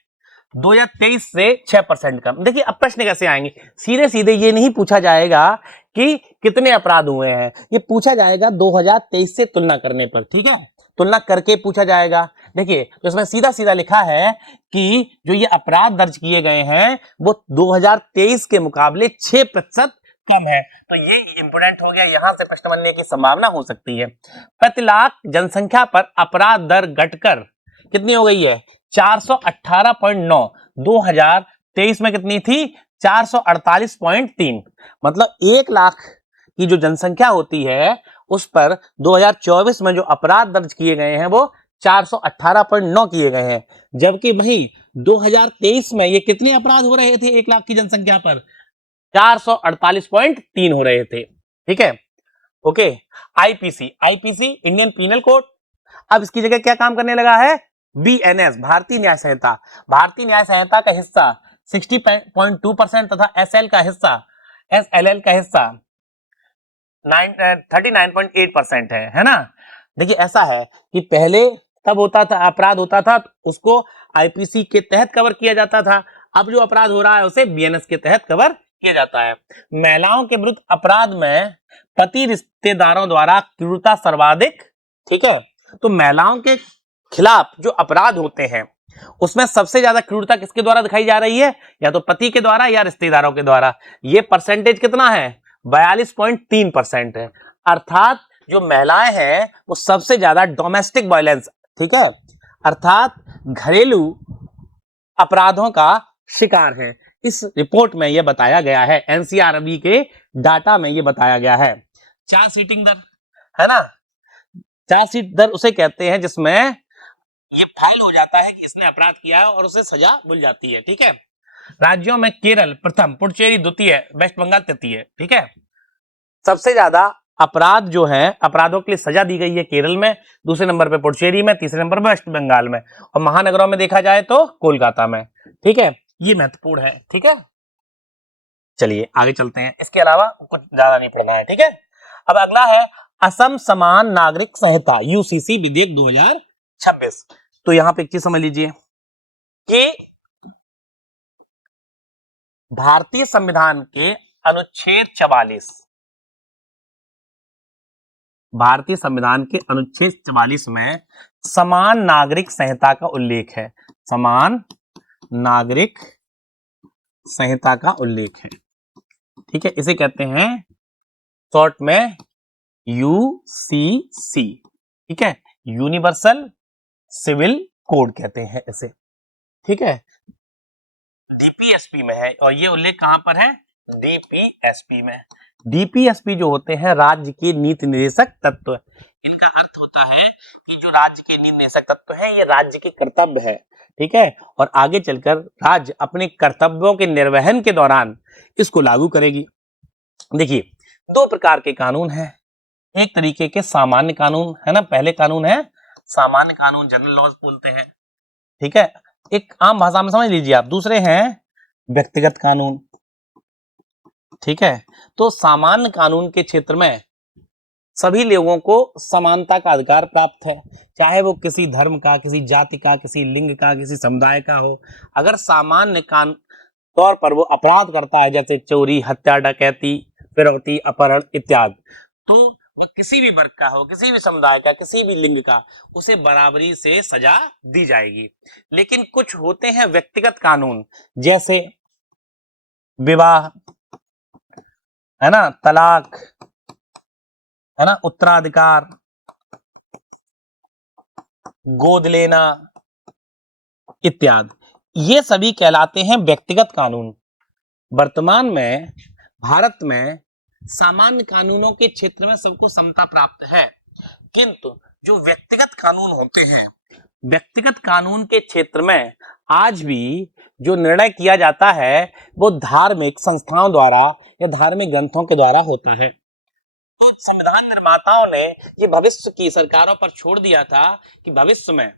2023 से 6% कम। देखिए अब प्रश्न कैसे आएंगे, सीधे सीधे ये नहीं पूछा जाएगा कि कितने अपराध हुए हैं, ये पूछा जाएगा 2023 से तुलना करने पर, ठीक है, तुलना करके पूछा जाएगा। देखिए तो इसमें सीधा सीधा लिखा है कि जो ये अपराध दर्ज किए गए हैं वो 2023 के मुकाबले 6% कम है। तो ये इंपोर्टेंट हो गया, यहां से प्रश्न बनने की संभावना हो सकती है। प्रति लाख जनसंख्या पर अपराध दर घटकर कितनी हो गई है? 418.9, 2023 में कितनी थी? 448.3। मतलब 1 लाख की जो जनसंख्या होती है उस पर 2024 में जो अपराध दर्ज किए गए हैं वो 418.9 किए गए हैं, जबकि वही 2023 में ये कितने अपराध हो रहे थे 1 लाख की जनसंख्या पर? 448.3 हो रहे थे, ठीक है। Okay, IPC Indian penal code अब इसकी जगह क्या काम करने लगा है? BNS भारतीय न्याय संहिता। भारतीय न्याय संहिता का हिस्सा 60.2% तथा SL का हिस्सा, SLL का हिस्सा 39.8% है ना। देखिए ऐसा है कि पहले तब होता था, अपराध होता था तो उसको आईपीसी के तहत कवर किया जाता था, अब जो अपराध हो रहा है उसे BNS के तहत कवर किया जाता है। महिलाओं के विरुद्ध अपराध में पति रिश्तेदारों द्वारा क्रूरता सर्वाधिक, ठीक है। तो महिलाओं के खिलाफ जो अपराध होते हैं उसमें सबसे ज्यादा क्रूरता किसके द्वारा दिखाई जा रही है, या तो पति के द्वारा या रिश्तेदारों के द्वारा। ये परसेंटेज कितना है, 42.3% है। अर्थात जो महिलाएं हैं वो सबसे ज्यादा डोमेस्टिक वायलेंस, ठीक है, अर्थात घरेलू अपराधों का शिकार है। इस रिपोर्ट में यह बताया गया है, एनसीआरबी के डाटा में यह बताया गया है। चार्ज सीटिंग दर, है ना, चार्ज शीट दर उसे कहते हैं जिसमें ये फाइल हो जाता है कि इसने अपराध किया है और उसे सजा मिल जाती है, ठीक है। राज्यों में केरल प्रथम, पुडुचेरी द्वितीय, वेस्ट बंगाल तृतीय, ठीक है। सबसे ज्यादा अपराध जो है, अपराधों के लिए सजा दी गई है केरल में, दूसरे नंबर पे पुडुचेरी में, तीसरे नंबर पे वेस्ट बंगाल में, और महानगरों में देखा जाए तो कोलकाता में, ठीक है। ये महत्वपूर्ण है, ठीक है। चलिए आगे चलते हैं, इसके अलावा कुछ ज्यादा नहीं पढ़ना है, ठीक है। अब अगला है असम समान नागरिक संहिता यूसीसी विधेयक 2026। तो यहां पे एक चीज समझ लीजिए कि भारतीय संविधान के अनुच्छेद 44, भारतीय संविधान के अनुच्छेद 44 में समान नागरिक संहिता का उल्लेख है, समान नागरिक संहिता का उल्लेख है, ठीक है। इसे कहते हैं शॉर्ट में यूसीसी, ठीक है, यूनिवर्सल सिविल कोड कहते हैं इसे, ठीक है। डीपीएसपी में है, और ये उल्लेख कहां पर है, डीपीएसपी में। डीपीएसपी जो होते हैं राज्य के नीति निर्देशक तत्व, इनका अर्थ होता है कि जो राज्य के नीति निर्देशक तत्व है ये राज्य के कर्तव्य है, ठीक है, और आगे चलकर राज्य अपने कर्तव्यों के निर्वहन के दौरान इसको लागू करेगी। देखिए दो प्रकार के कानून हैं, एक तरीके के सामान्य कानून, है ना, पहले कानून है सामान्य कानून, जनरल लॉज बोलते हैं, ठीक है, एक आम भाषा में समझ लीजिए आप। दूसरे हैं व्यक्तिगत कानून, ठीक है। तो सामान्य कानून के क्षेत्र में सभी लोगों को समानता का अधिकार प्राप्त है, चाहे वो किसी धर्म का, किसी जाति का, किसी लिंग का, किसी समुदाय का हो। अगर सामान्य कानून तौर पर वो अपराध करता है, जैसे चोरी, हत्या, डकैती, फिरौती, अपहरण इत्यादि, तो वह किसी भी वर्ग का हो, किसी भी समुदाय का, किसी भी लिंग का, उसे बराबरी से सजा दी जाएगी। लेकिन कुछ होते हैं व्यक्तिगत कानून, जैसे विवाह, है ना, तलाक, है ना, उत्तराधिकार, गोद लेना इत्यादि, ये सभी कहलाते हैं व्यक्तिगत कानून। वर्तमान में भारत में सामान्य कानूनों के क्षेत्र में सबको समता प्राप्त है, किंतु जो व्यक्तिगत कानून होते हैं, व्यक्तिगत कानून के क्षेत्र में आज भी जो निर्णय किया जाता है वो धार्मिक संस्थाओं द्वारा या धार्मिक ग्रंथों के द्वारा होता है। तो संविधान निर्माताओं ने ये भविष्य की सरकारों पर छोड़ दिया था कि भविष्य में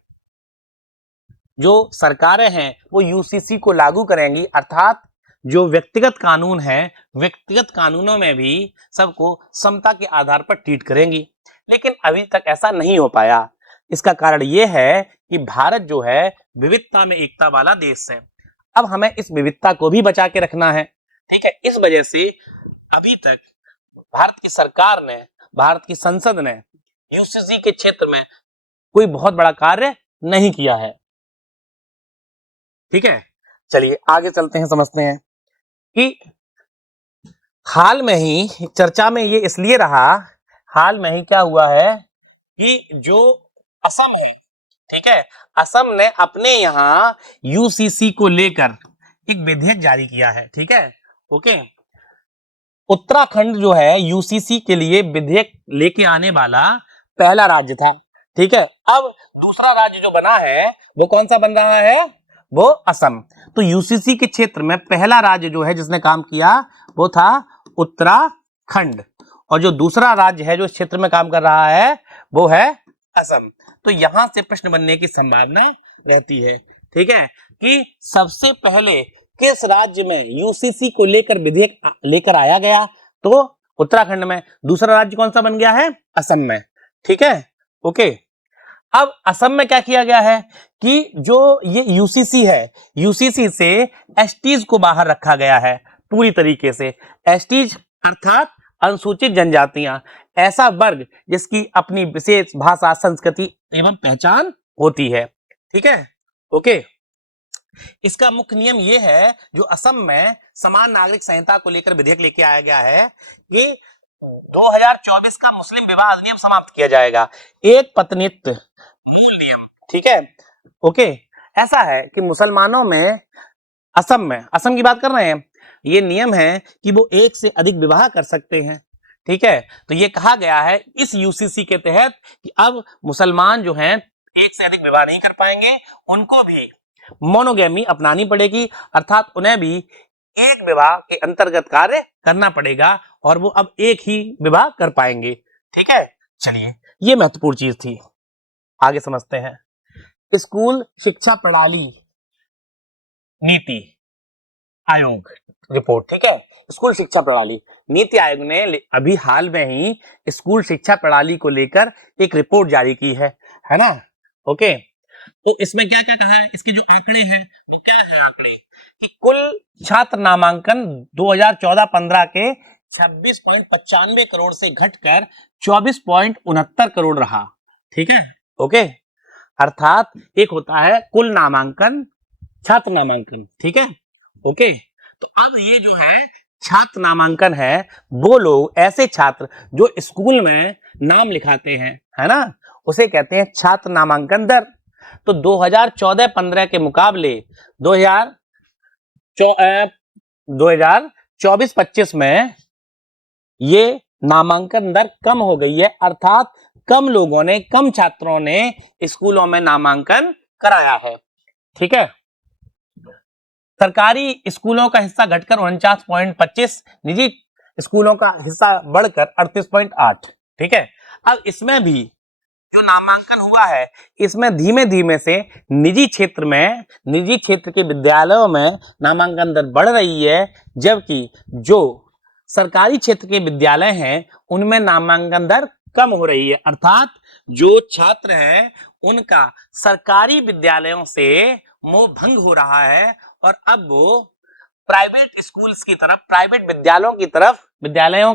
जो सरकारें हैं वो यूसीसी को लागू करेंगी, अर्थात जो व्यक्तिगत कानून है, व्यक्तिगत कानूनों में भी सबको समता के आधार पर ट्रीट करेंगी। लेकिन अभी तक ऐसा नहीं हो पाया। इसका कारण यह है कि भारत जो है विविधता में एकता वाला देश है। अब हमें इस विविधता को भी बचा के रखना है, ठीक है। इस वजह से अभी तक भारत की सरकार ने, भारत की संसद ने यूसीसी के क्षेत्र में कोई बहुत बड़ा कार्य नहीं किया है, ठीक है। चलिए आगे चलते हैं, समझते हैं कि हाल में ही चर्चा में ये इसलिए रहा, हाल में ही क्या हुआ है कि जो असम है, ठीक है, असम ने अपने यहां यूसीसी को लेकर एक विधेयक जारी किया है, ठीक है, ओके। उत्तराखंड जो है यूसीसी के लिए विधेयक लेके आने वाला पहला राज्य था, ठीक है। अब दूसरा राज्य जो बना है वो कौन सा बन रहा है, वो असम। तो यूसीसी के क्षेत्र में पहला राज्य जो है जिसने काम किया वो था उत्तराखंड, और जो दूसरा राज्य है जो इस क्षेत्र में काम कर रहा है वो है असम। तो यहां से प्रश्न बनने की संभावना रहती है, ठीक है, कि सबसे पहले किस राज्य में यूसीसी को लेकर विधेयक लेकर आया गया, तो उत्तराखंड में। दूसरा राज्य कौन सा बन गया है, असम में, ठीक है, ओके। अब असम में क्या किया गया है कि जो ये यूसीसी है, यूसीसी से एसटीज को बाहर रखा गया है, पूरी तरीके से। एसटीज अर्थात अनुसूचित जनजातियां, ऐसा वर्ग जिसकी अपनी विशेष भाषा, संस्कृति एवं पहचान होती है। ठीक है, ओके। इसका मुख्य नियम यह है, जो असम में समान नागरिक संहिता को लेकर विधेयक लेके आया गया है, कि 2024 का मुस्लिम विवाह अधिनियम समाप्त किया जाएगा। एक पत्नीत्व मूल नियम, ठीक है, ओके। ऐसा है कि मुसलमानों में असम की बात कर रहे हैं, ये नियम है कि वो एक से अधिक विवाह कर सकते हैं। ठीक है, तो ये कहा गया है इस यूसीसी के तहत कि अब मुसलमान जो हैं एक से अधिक विवाह नहीं कर पाएंगे, उनको भी मोनोगेमी अपनानी पड़ेगी, अर्थात उन्हें भी एक विवाह के अंतर्गत कार्य करना पड़ेगा और वो अब एक ही विवाह कर पाएंगे। ठीक है, चलिए, ये महत्वपूर्ण चीज थी। आगे समझते हैं। स्कूल शिक्षा प्रणाली नीति आयोग रिपोर्ट। ठीक है, स्कूल शिक्षा प्रणाली नीति आयोग ने अभी हाल में ही स्कूल शिक्षा प्रणाली को लेकर एक रिपोर्ट जारी की है ना, ओके। तो इसमें क्या क्या कहा है, इसके जो आंकड़े हैं वो क्या है, आंकड़े कि कुल छात्र नामांकन 2014-15 के 26.95 करोड़ से घटकर 24.69 करोड़ रहा। ठीक है, ओके। अर्थात एक होता है कुल नामांकन, छात्र नामांकन, ठीक है, ओके। तो अब ये जो है छात्र नामांकन है, वो लोग ऐसे छात्र जो स्कूल में नाम लिखाते हैं, है ना, उसे कहते हैं छात्र नामांकन दर। तो 2014-15 के मुकाबले 2024-25 में ये नामांकन दर कम हो गई है, अर्थात कम लोगों ने, कम छात्रों ने स्कूलों में नामांकन कराया है। ठीक है, सरकारी स्कूलों का हिस्सा घटकर 49.25, निजी स्कूलों का हिस्सा बढ़कर 38.8। ठीक है, अब इसमें भी जो नामांकन हुआ है, इसमें धीमे धीमे से निजी क्षेत्र के विद्यालयों में नामांकन दर बढ़ रही है, जबकि जो सरकारी क्षेत्र के विद्यालय हैं उनमें नामांकन दर कम हो रही है। अर्थात जो छात्र हैं उनका सरकारी विद्यालयों से मोह भंग हो रहा है और अब वो प्राइवेट स्कूल्स की तरफ, प्राइवेट विद्यालयों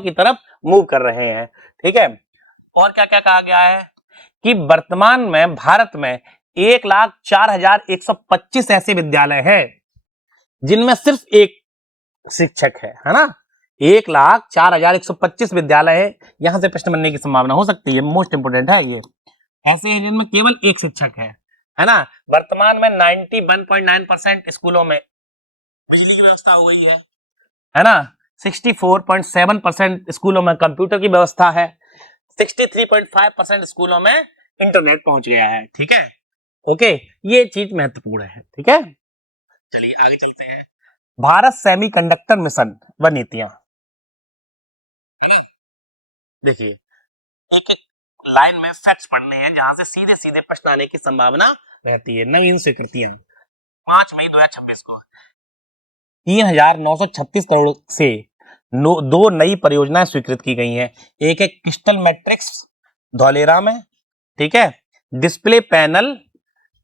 की तरफ मूव कर रहे हैं। ठीक है, और क्या क्या कहा गया है कि वर्तमान में भारत में 1,04,125 ऐसे विद्यालय हैं जिनमें सिर्फ एक शिक्षक है ना। 1,04,125 विद्यालय है, यहां से प्रश्न बनने की संभावना हो सकती है, मोस्ट इंपोर्टेंट है ये। ऐसे हैं जिनमें केवल एक शिक्षक है ना। वर्तमान में 91.9% स्कूलों में बिजली की व्यवस्था हो गई है ना। 64.7% स्कूलों में कंप्यूटर की व्यवस्था है। 63.5% स्कूलों में इंटरनेट पहुंच गया है। ठीक है, ओके, ये चीज महत्वपूर्ण है। ठीक है, चलिए आगे चलते हैं। भारत सेमीकंडक्टर मिशन व नीतियां। देखिए, एक लाइन में फैक्ट्स पढ़ने हैं जहां से सीधे सीधे प्रश्न आने की संभावना रहती है। नवीन स्वीकृतियां 5 मई 2026 को 3,936 करोड़ से 2 नई परियोजनाएं स्वीकृत की गई हैं। एक है क्रिस्टल मैट्रिक्स धौलेरा में, ठीक है, डिस्प्ले पैनल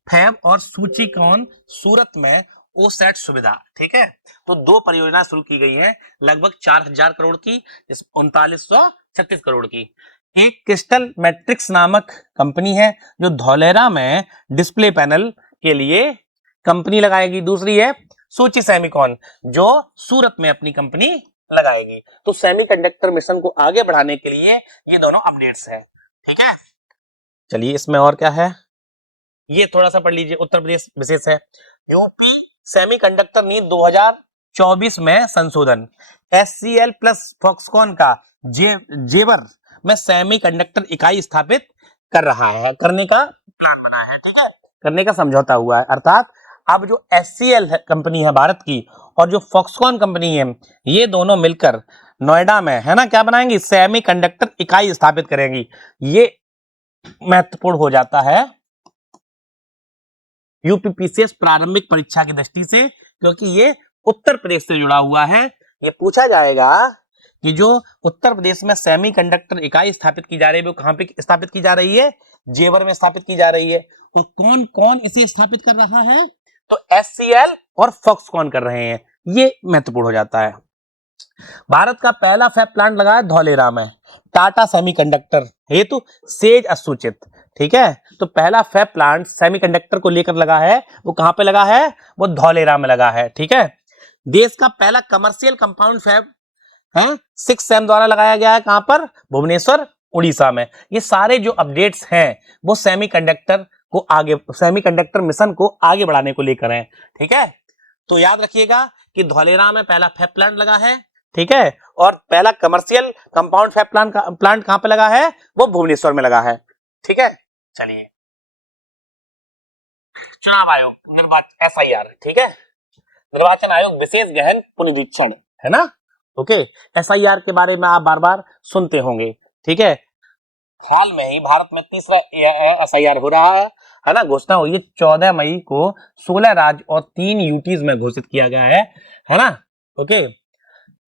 फैब और सूचीकोण सूरत में ओसेट सुविधा। ठीक है, तो 2 परियोजनाएं शुरू की गई हैं, लगभग 4,000 करोड़ की, 3936 करोड़ की। एक क्रिस्टल मैट्रिक्स नामक कंपनी है जो धौलेरा में डिस्प्ले पैनल के लिए कंपनी लगाएगी। दूसरी है सूची सेमीकॉन जो सूरत में अपनी कंपनी लगाएगी। तो सेमीकंडक्टर मिशन को आगे बढ़ाने के लिए ये दोनों अपडेट्स हैं। ठीक है, चलिए इसमें और क्या है ये थोड़ा सा पढ़ लीजिए। उत्तर प्रदेश विशेष है। यूपी सेमीकंडक्टर नीति 2024 में संशोधन। एचसीएल प्लस फॉक्सकॉन का जेवर में सेमीकंडक्टर इकाई स्थापित करने का प्लान बना है। ठीक है, करने का समझौता हुआ है। अर्थात अब जो एचसीएल कंपनी है भारत की और जो फॉक्सकॉन कंपनी है, ये दोनों मिलकर नोएडा में, है ना, क्या बनाएंगी, सेमीकंडक्टर इकाई स्थापित करेंगी। ये महत्वपूर्ण हो जाता है यूपीपीसीएस प्रारंभिक परीक्षा की दृष्टि से, क्योंकि ये उत्तर प्रदेश से जुड़ा हुआ है। ये पूछा जाएगा कि जो उत्तर प्रदेश में सेमीकंडक्टर इकाई स्थापित की जा रही है वो कहां पे स्थापित की जा रही है, जेवर में स्थापित की जा रही है। तो कौन कौन इसे स्थापित कर रहा है, तो एचसीएल और फॉक्सकॉन कर रहे हैं। ये महत्वपूर्ण हो जाता है। भारत का पहला फैब प्लांट लगा है धौलेरा में, टाटा सेमीकंडक्टर हेतु सेज असूचित। ठीक है, तो पहला फैब प्लांट सेमीकंडक्टर को लेकर लगा है, वो कहां पे लगा है? वो धौलेरा में लगा है। ठीक है, देश का पहला कमर्शियल कंपाउंड फैब है 6 द्वारा लगाया गया है, कहां पर? भुवनेश्वर, उड़ीसा में। ये सारे जो अपडेट्स हैं वो सेमीकंडक्टर मिशन को आगे बढ़ाने को लेकर हैं। ठीक है, तो याद रखिएगा कि धौलेरा में पहला फैब प्लांट लगा है। ठीक है, और पहला कमर्शियल कंपाउंड फैब प्लांट कहां पे लगा है? वो भुवनेश्वर में लगा है। ठीक है, चलिए, चुनाव आयोग, निर्वाचन, SIR। ठीक है, निर्वाचन आयोग विशेष गहन पुनरीक्षण, है ना? ओके, SIR के बारे में आप बार बार सुनते होंगे। ठीक है, हाल में ही भारत में तीसरा SIR हो रहा है ना? घोषणा हुई है 14 मई को, 16 राज्य और 3 यूटीज में घोषित किया गया है ना? ओके,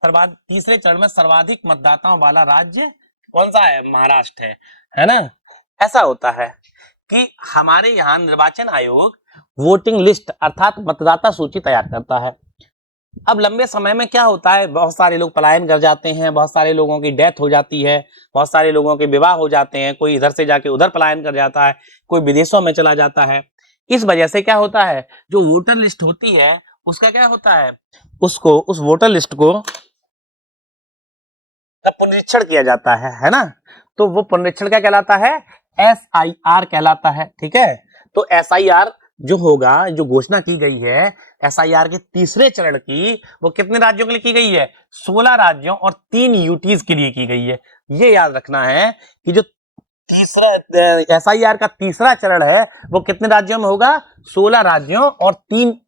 तीसरे चरण में सर्वाधिक मतदाताओं वाला राज्य कौन सा है? महाराष्ट्र है ना? ऐसा होता है कि हमारे यहाँ निर्वाचन आयोग वोटिंग लिस्ट अर्थात मतदाता सूची तैयार करता है। अब लंबे समय में क्या होता है, बहुत सारे लोग पलायन कर जाते हैं, बहुत सारे लोगों की डेथ हो जाती है, बहुत सारे लोगों के विवाह हो जाते हैं, कोई इधर से जाके उधर पलायन कर जाता है, कोई विदेशों में चला जाता है। इस वजह से क्या होता है, जो वोटर लिस्ट होती है उसका क्या होता है, उस वोटर लिस्ट को पुनरीक्षण किया जाता है ना? तो वो पुनरीक्षण क्या कहलाता है? SIR कहलाता है। ठीक है, तो SIR जो होगा, जो घोषणा की गई है SIR के तीसरे चरण की, वो कितने राज्यों के लिए की गई है? 16 राज्यों और 3 यूटीज के लिए की गई है। ये याद रखना है कि जो तीसरा SIR का तीसरा चरण है वो कितने राज्यों में होगा? 16 राज्यों और 3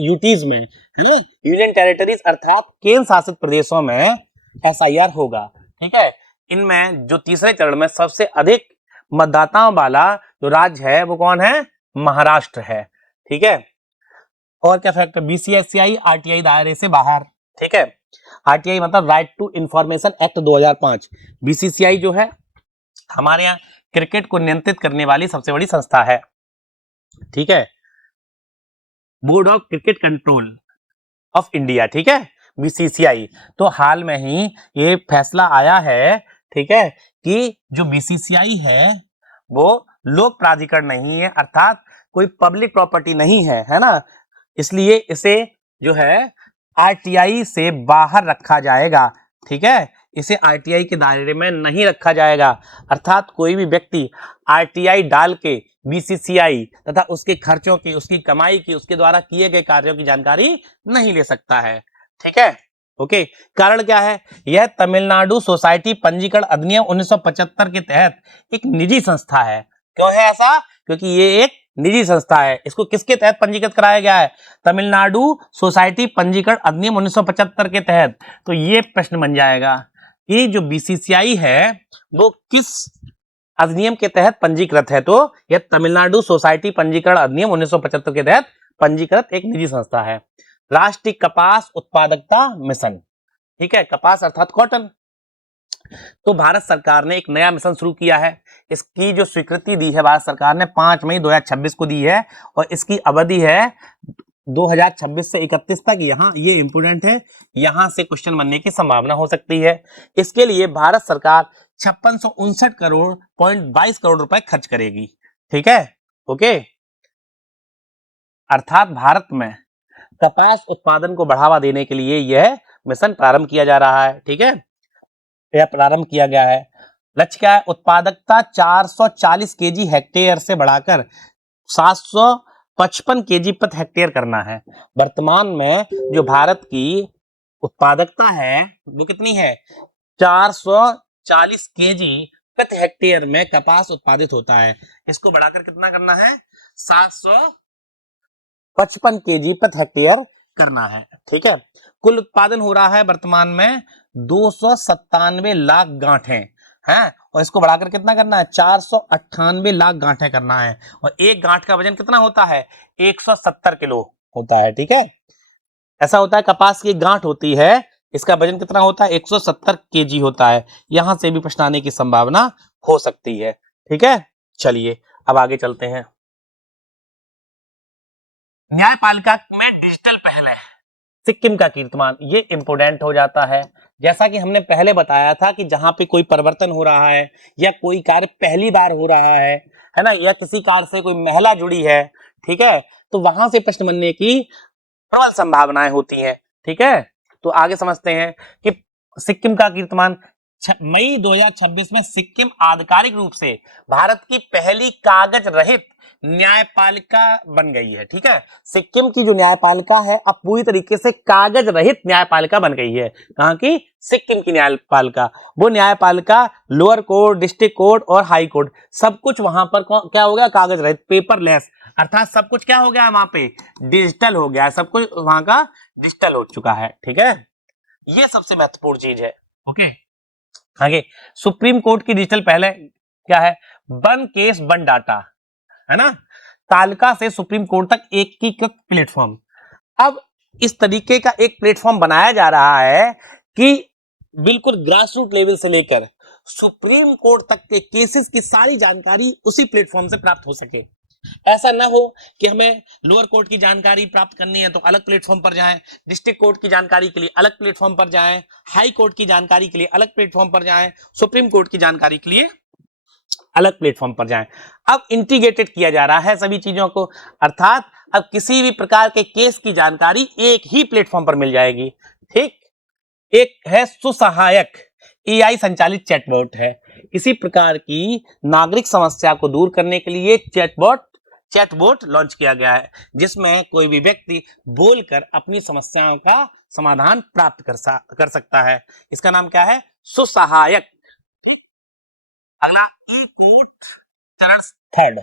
यूटीज में, यूनियन टेरिटरीज अर्थात केंद्र शासित प्रदेशों में SIR होगा। ठीक है, इनमें जो तीसरे चरण में सबसे अधिक मतदाताओं वाला जो राज्य है वो कौन है? महाराष्ट्र है। ठीक है, और क्या फैक्टर? BCCI RTI दायरे से बाहर। ठीक है, RTI मतलब right to information act 2005। BCCI जो है हमारे यहाँ क्रिकेट को नियंत्रित करने वाली सबसे बड़ी संस्था है। ठीक है, board of cricket control of India. ठीक है, BCCI। तो हाल में ही ये फैसला आया है, ठीक है, कि जो BCCI है वो लोक प्राधिकरण नहीं है, अर्थात कोई पब्लिक प्रॉपर्टी नहीं है ना? इसलिए इसे जो है RTI से बाहर रखा जाएगा। ठीक है, इसे RTI के दायरे में नहीं रखा जाएगा, अर्थात कोई भी व्यक्ति RTI डाल के BCCI तथा उसके खर्चों की, उसकी कमाई की, उसके द्वारा किए गए कार्यों की जानकारी नहीं ले सकता है। ठीक है, ओके। कारण क्या है? यह तमिलनाडु सोसाइटी पंजीकरण अधिनियम 1975 के तहत एक निजी संस्था है। क्यों है ऐसा? क्योंकि ये एक निजी संस्था है। इसको किसके तहत पंजीकृत कराया गया है? तमिलनाडु सोसाइटी पंजीकरण अधिनियम 1975 के तहत। तो ये प्रश्न बन जाएगा कि जो BCCI है वो किस अधिनियम के तहत पंजीकृत है? तो यह तमिलनाडु सोसाइटी पंजीकरण अधिनियम 1975 के तहत पंजीकृत एक निजी संस्था है। राष्ट्रीय कपास उत्पादकता मिशन, ठीक है, कपास अर्थात कॉटन। तो भारत सरकार ने एक नया मिशन शुरू किया है। इसकी जो स्वीकृति दी है भारत सरकार ने 5 मई 2026 को दी है, और इसकी अवधि है 2026 से 31 तक। यहाँ ये इंपोर्टेंट है, यहां से क्वेश्चन बनने की संभावना हो सकती है। इसके लिए भारत सरकार 5659 करोड़ रुपए खर्च करेगी। ठीक है, ओके। अर्थात भारत में कपास उत्पादन को बढ़ावा देने के लिए यह मिशन प्रारंभ किया जा रहा है। ठीक है, यह प्रारंभ किया गया है। लक्ष्य क्या है? उत्पादकता 440 केजी हेक्टेयर से बढ़ाकर 755 केजी प्रति हेक्टेयर करना है। वर्तमान में जो भारत की उत्पादकता है वो कितनी है? 440 केजी प्रति हेक्टेयर में कपास उत्पादित होता है। इसको बढ़ाकर कितना करना है? 755 केजी प्रति हेक्टेयर करना है। ठीक है, कुल उत्पादन हो रहा है वर्तमान में 297 लाख गांठें हैं, और इसको बढ़ाकर कितना करना है? 498 लाख गांठें करना है। और एक गांठ का वजन कितना होता है? 170 किलो होता है। ठीक है, ऐसा होता है। कपास की गांठ होती है, इसका वजन कितना होता है? 170 केजी होता है। यहां से भी प्रश्न आने की संभावना हो सकती है। ठीक है, चलिए अब आगे चलते हैं। न्यायपालिका में डिजिटल पहल है। सिक्किम का कीर्तिमान, ये इंपोर्टेंट हो जाता है। जैसा कि हमने पहले बताया था कि जहां पे कोई परिवर्तन हो रहा है या कोई कार्य पहली बार हो रहा है ना, या किसी कार्य से कोई महिला जुड़ी है, ठीक है, तो वहां से प्रश्न बनने की प्रबल संभावनाएं होती हैं। ठीक है, तो आगे समझते हैं कि सिक्किम का कीर्तिमान, मई 2026 में सिक्किम आधिकारिक रूप से भारत की पहली कागज रहित न्यायपालिका बन गई है। ठीक है, सिक्किम की जो न्यायपालिका है अब पूरी तरीके से कागज रहित न्यायपालिका बन गई है। कहां की? सिक्किम की न्यायपालिका। वो न्यायपालिका लोअर कोर्ट, डिस्ट्रिक्ट कोर्ट और हाई कोर्ट सब कुछ वहां पर क्या हो गया? कागज रहित, पेपरलेस, अर्थात सब कुछ क्या हो गया वहां पे? डिजिटल हो गया, सब कुछ वहां का डिजिटल हो चुका है। ठीक है, ये सबसे महत्वपूर्ण चीज है। ओके, आगे सुप्रीम कोर्ट की डिजिटल पहले क्या है? वन केस वन डाटा, है ना, तालिका से सुप्रीम कोर्ट तक एकीकृत प्लेटफॉर्म। अब इस तरीके का एक प्लेटफॉर्म बनाया जा रहा है कि बिल्कुल ग्रास रूट लेवल से लेकर सुप्रीम कोर्ट तक के केसेस की सारी जानकारी उसी प्लेटफॉर्म से प्राप्त हो सके। ऐसा ना हो कि हमें लोअर कोर्ट की जानकारी प्राप्त करनी है तो अलग प्लेटफॉर्म पर जाएं, डिस्ट्रिक्ट कोर्ट की जानकारी के लिए अलग प्लेटफॉर्म पर जाएं, हाई कोर्ट की जानकारी के लिए अलग प्लेटफॉर्म पर जाएं, सुप्रीम कोर्ट की जानकारी के लिए अलग प्लेटफॉर्म पर जाएं। अब इंटीग्रेटेड किया जा रहा है सभी चीजों को, अर्थात अब किसी भी प्रकार के केस की जानकारी एक ही प्लेटफॉर्म पर मिल जाएगी। ठीक, एक है सुसहायक, एआई संचालित चैटबॉट है। किसी प्रकार की नागरिक समस्या को दूर करने के लिए चैटबॉट लॉन्च किया गया है, जिसमें कोई भी व्यक्ति बोलकर अपनी समस्याओं का समाधान प्राप्त कर सकता है। इसका नाम क्या है? सुसहायक। अगला ई कोर्ट चरण थर्ड,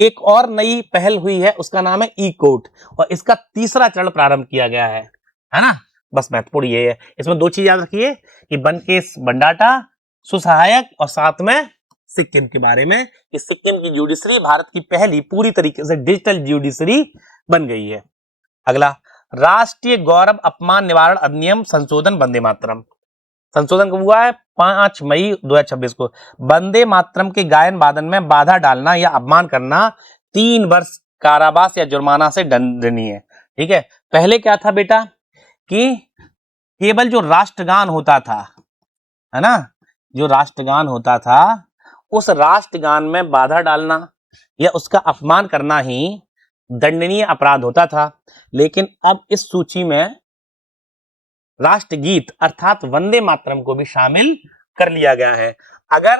एक और नई पहल हुई है, उसका नाम है ई कोर्ट, और इसका तीसरा चरण प्रारंभ किया गया है ना। बस महत्वपूर्ण ये है, इसमें दो चीज याद रखिए कि वन केस वन डाटा, सुसहायक, और साथ में सिक्किम के बारे में कि सिक्किम की जुडिशरी भारत की पहली पूरी तरीके से डिजिटल जुडिशरी बन गई है। अगला राष्ट्रीय गौरव अपमान निवारण अधिनियम संशोधन, वंदे मातरम। संशोधन कब हुआ है? 5 मई 2026 को। वंदे मातरम के गायन वादन में बाधा डालना या अपमान करना 3 वर्ष कारावास या जुर्माना से दंडनीय है। ठीक है, पहले क्या था बेटा कि केवल जो राष्ट्रगान होता था, है ना, जो राष्ट्रगान होता था उस राष्ट्रगान में बाधा डालना या उसका अपमान करना ही दंडनीय अपराध होता था। लेकिन अब इस सूची में राष्ट्रगीत अर्थात वंदे मातरम को भी शामिल कर लिया गया है। अगर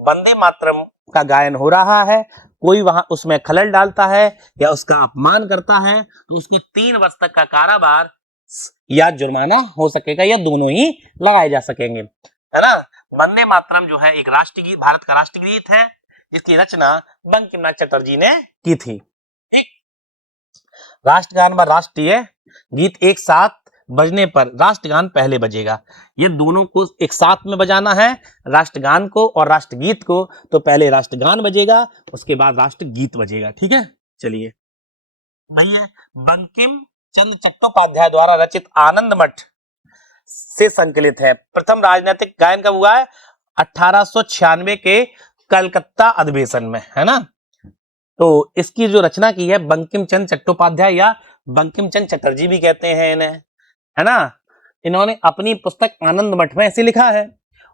वंदे मातरम का गायन हो रहा है, कोई वहां उसमें खलल डालता है या उसका अपमान करता है तो उसको 3 वर्ष तक का कारावास या जुर्माना हो सकेगा, या दोनों ही लगाए जा सकेंगे, है ना। वंदे मातरम जो है एक राष्ट्रगीत, भारत का राष्ट्रगीत है, जिसकी रचना बंकिम चंद्र चटर्जी ने की थी। राष्ट्रगान व राष्ट्रीय गीत एक साथ बजने पर राष्ट्रगान पहले बजेगा। ये दोनों को एक साथ में बजाना है, राष्ट्रगान को और राष्ट्रगीत को, तो पहले राष्ट्रगान बजेगा, उसके बाद राष्ट्रगीत बजेगा। ठीक है, चलिए भैया, बंकिम चंद्र चट्टोपाध्याय द्वारा रचित आनंद मठ से संकलित है। प्रथम राजनीतिक गायन कब हुआ है? 1896 के कलकत्ता अधिवेशन में, है ना। तो इसकी जो रचना की है बंकिम चंद्र चट्टोपाध्याय, या बंकिम चंद्र चटर्जी भी कहते हैं इन्हें, है ना। इन्होंने अपनी पुस्तक आनंद मठ में ऐसे लिखा है,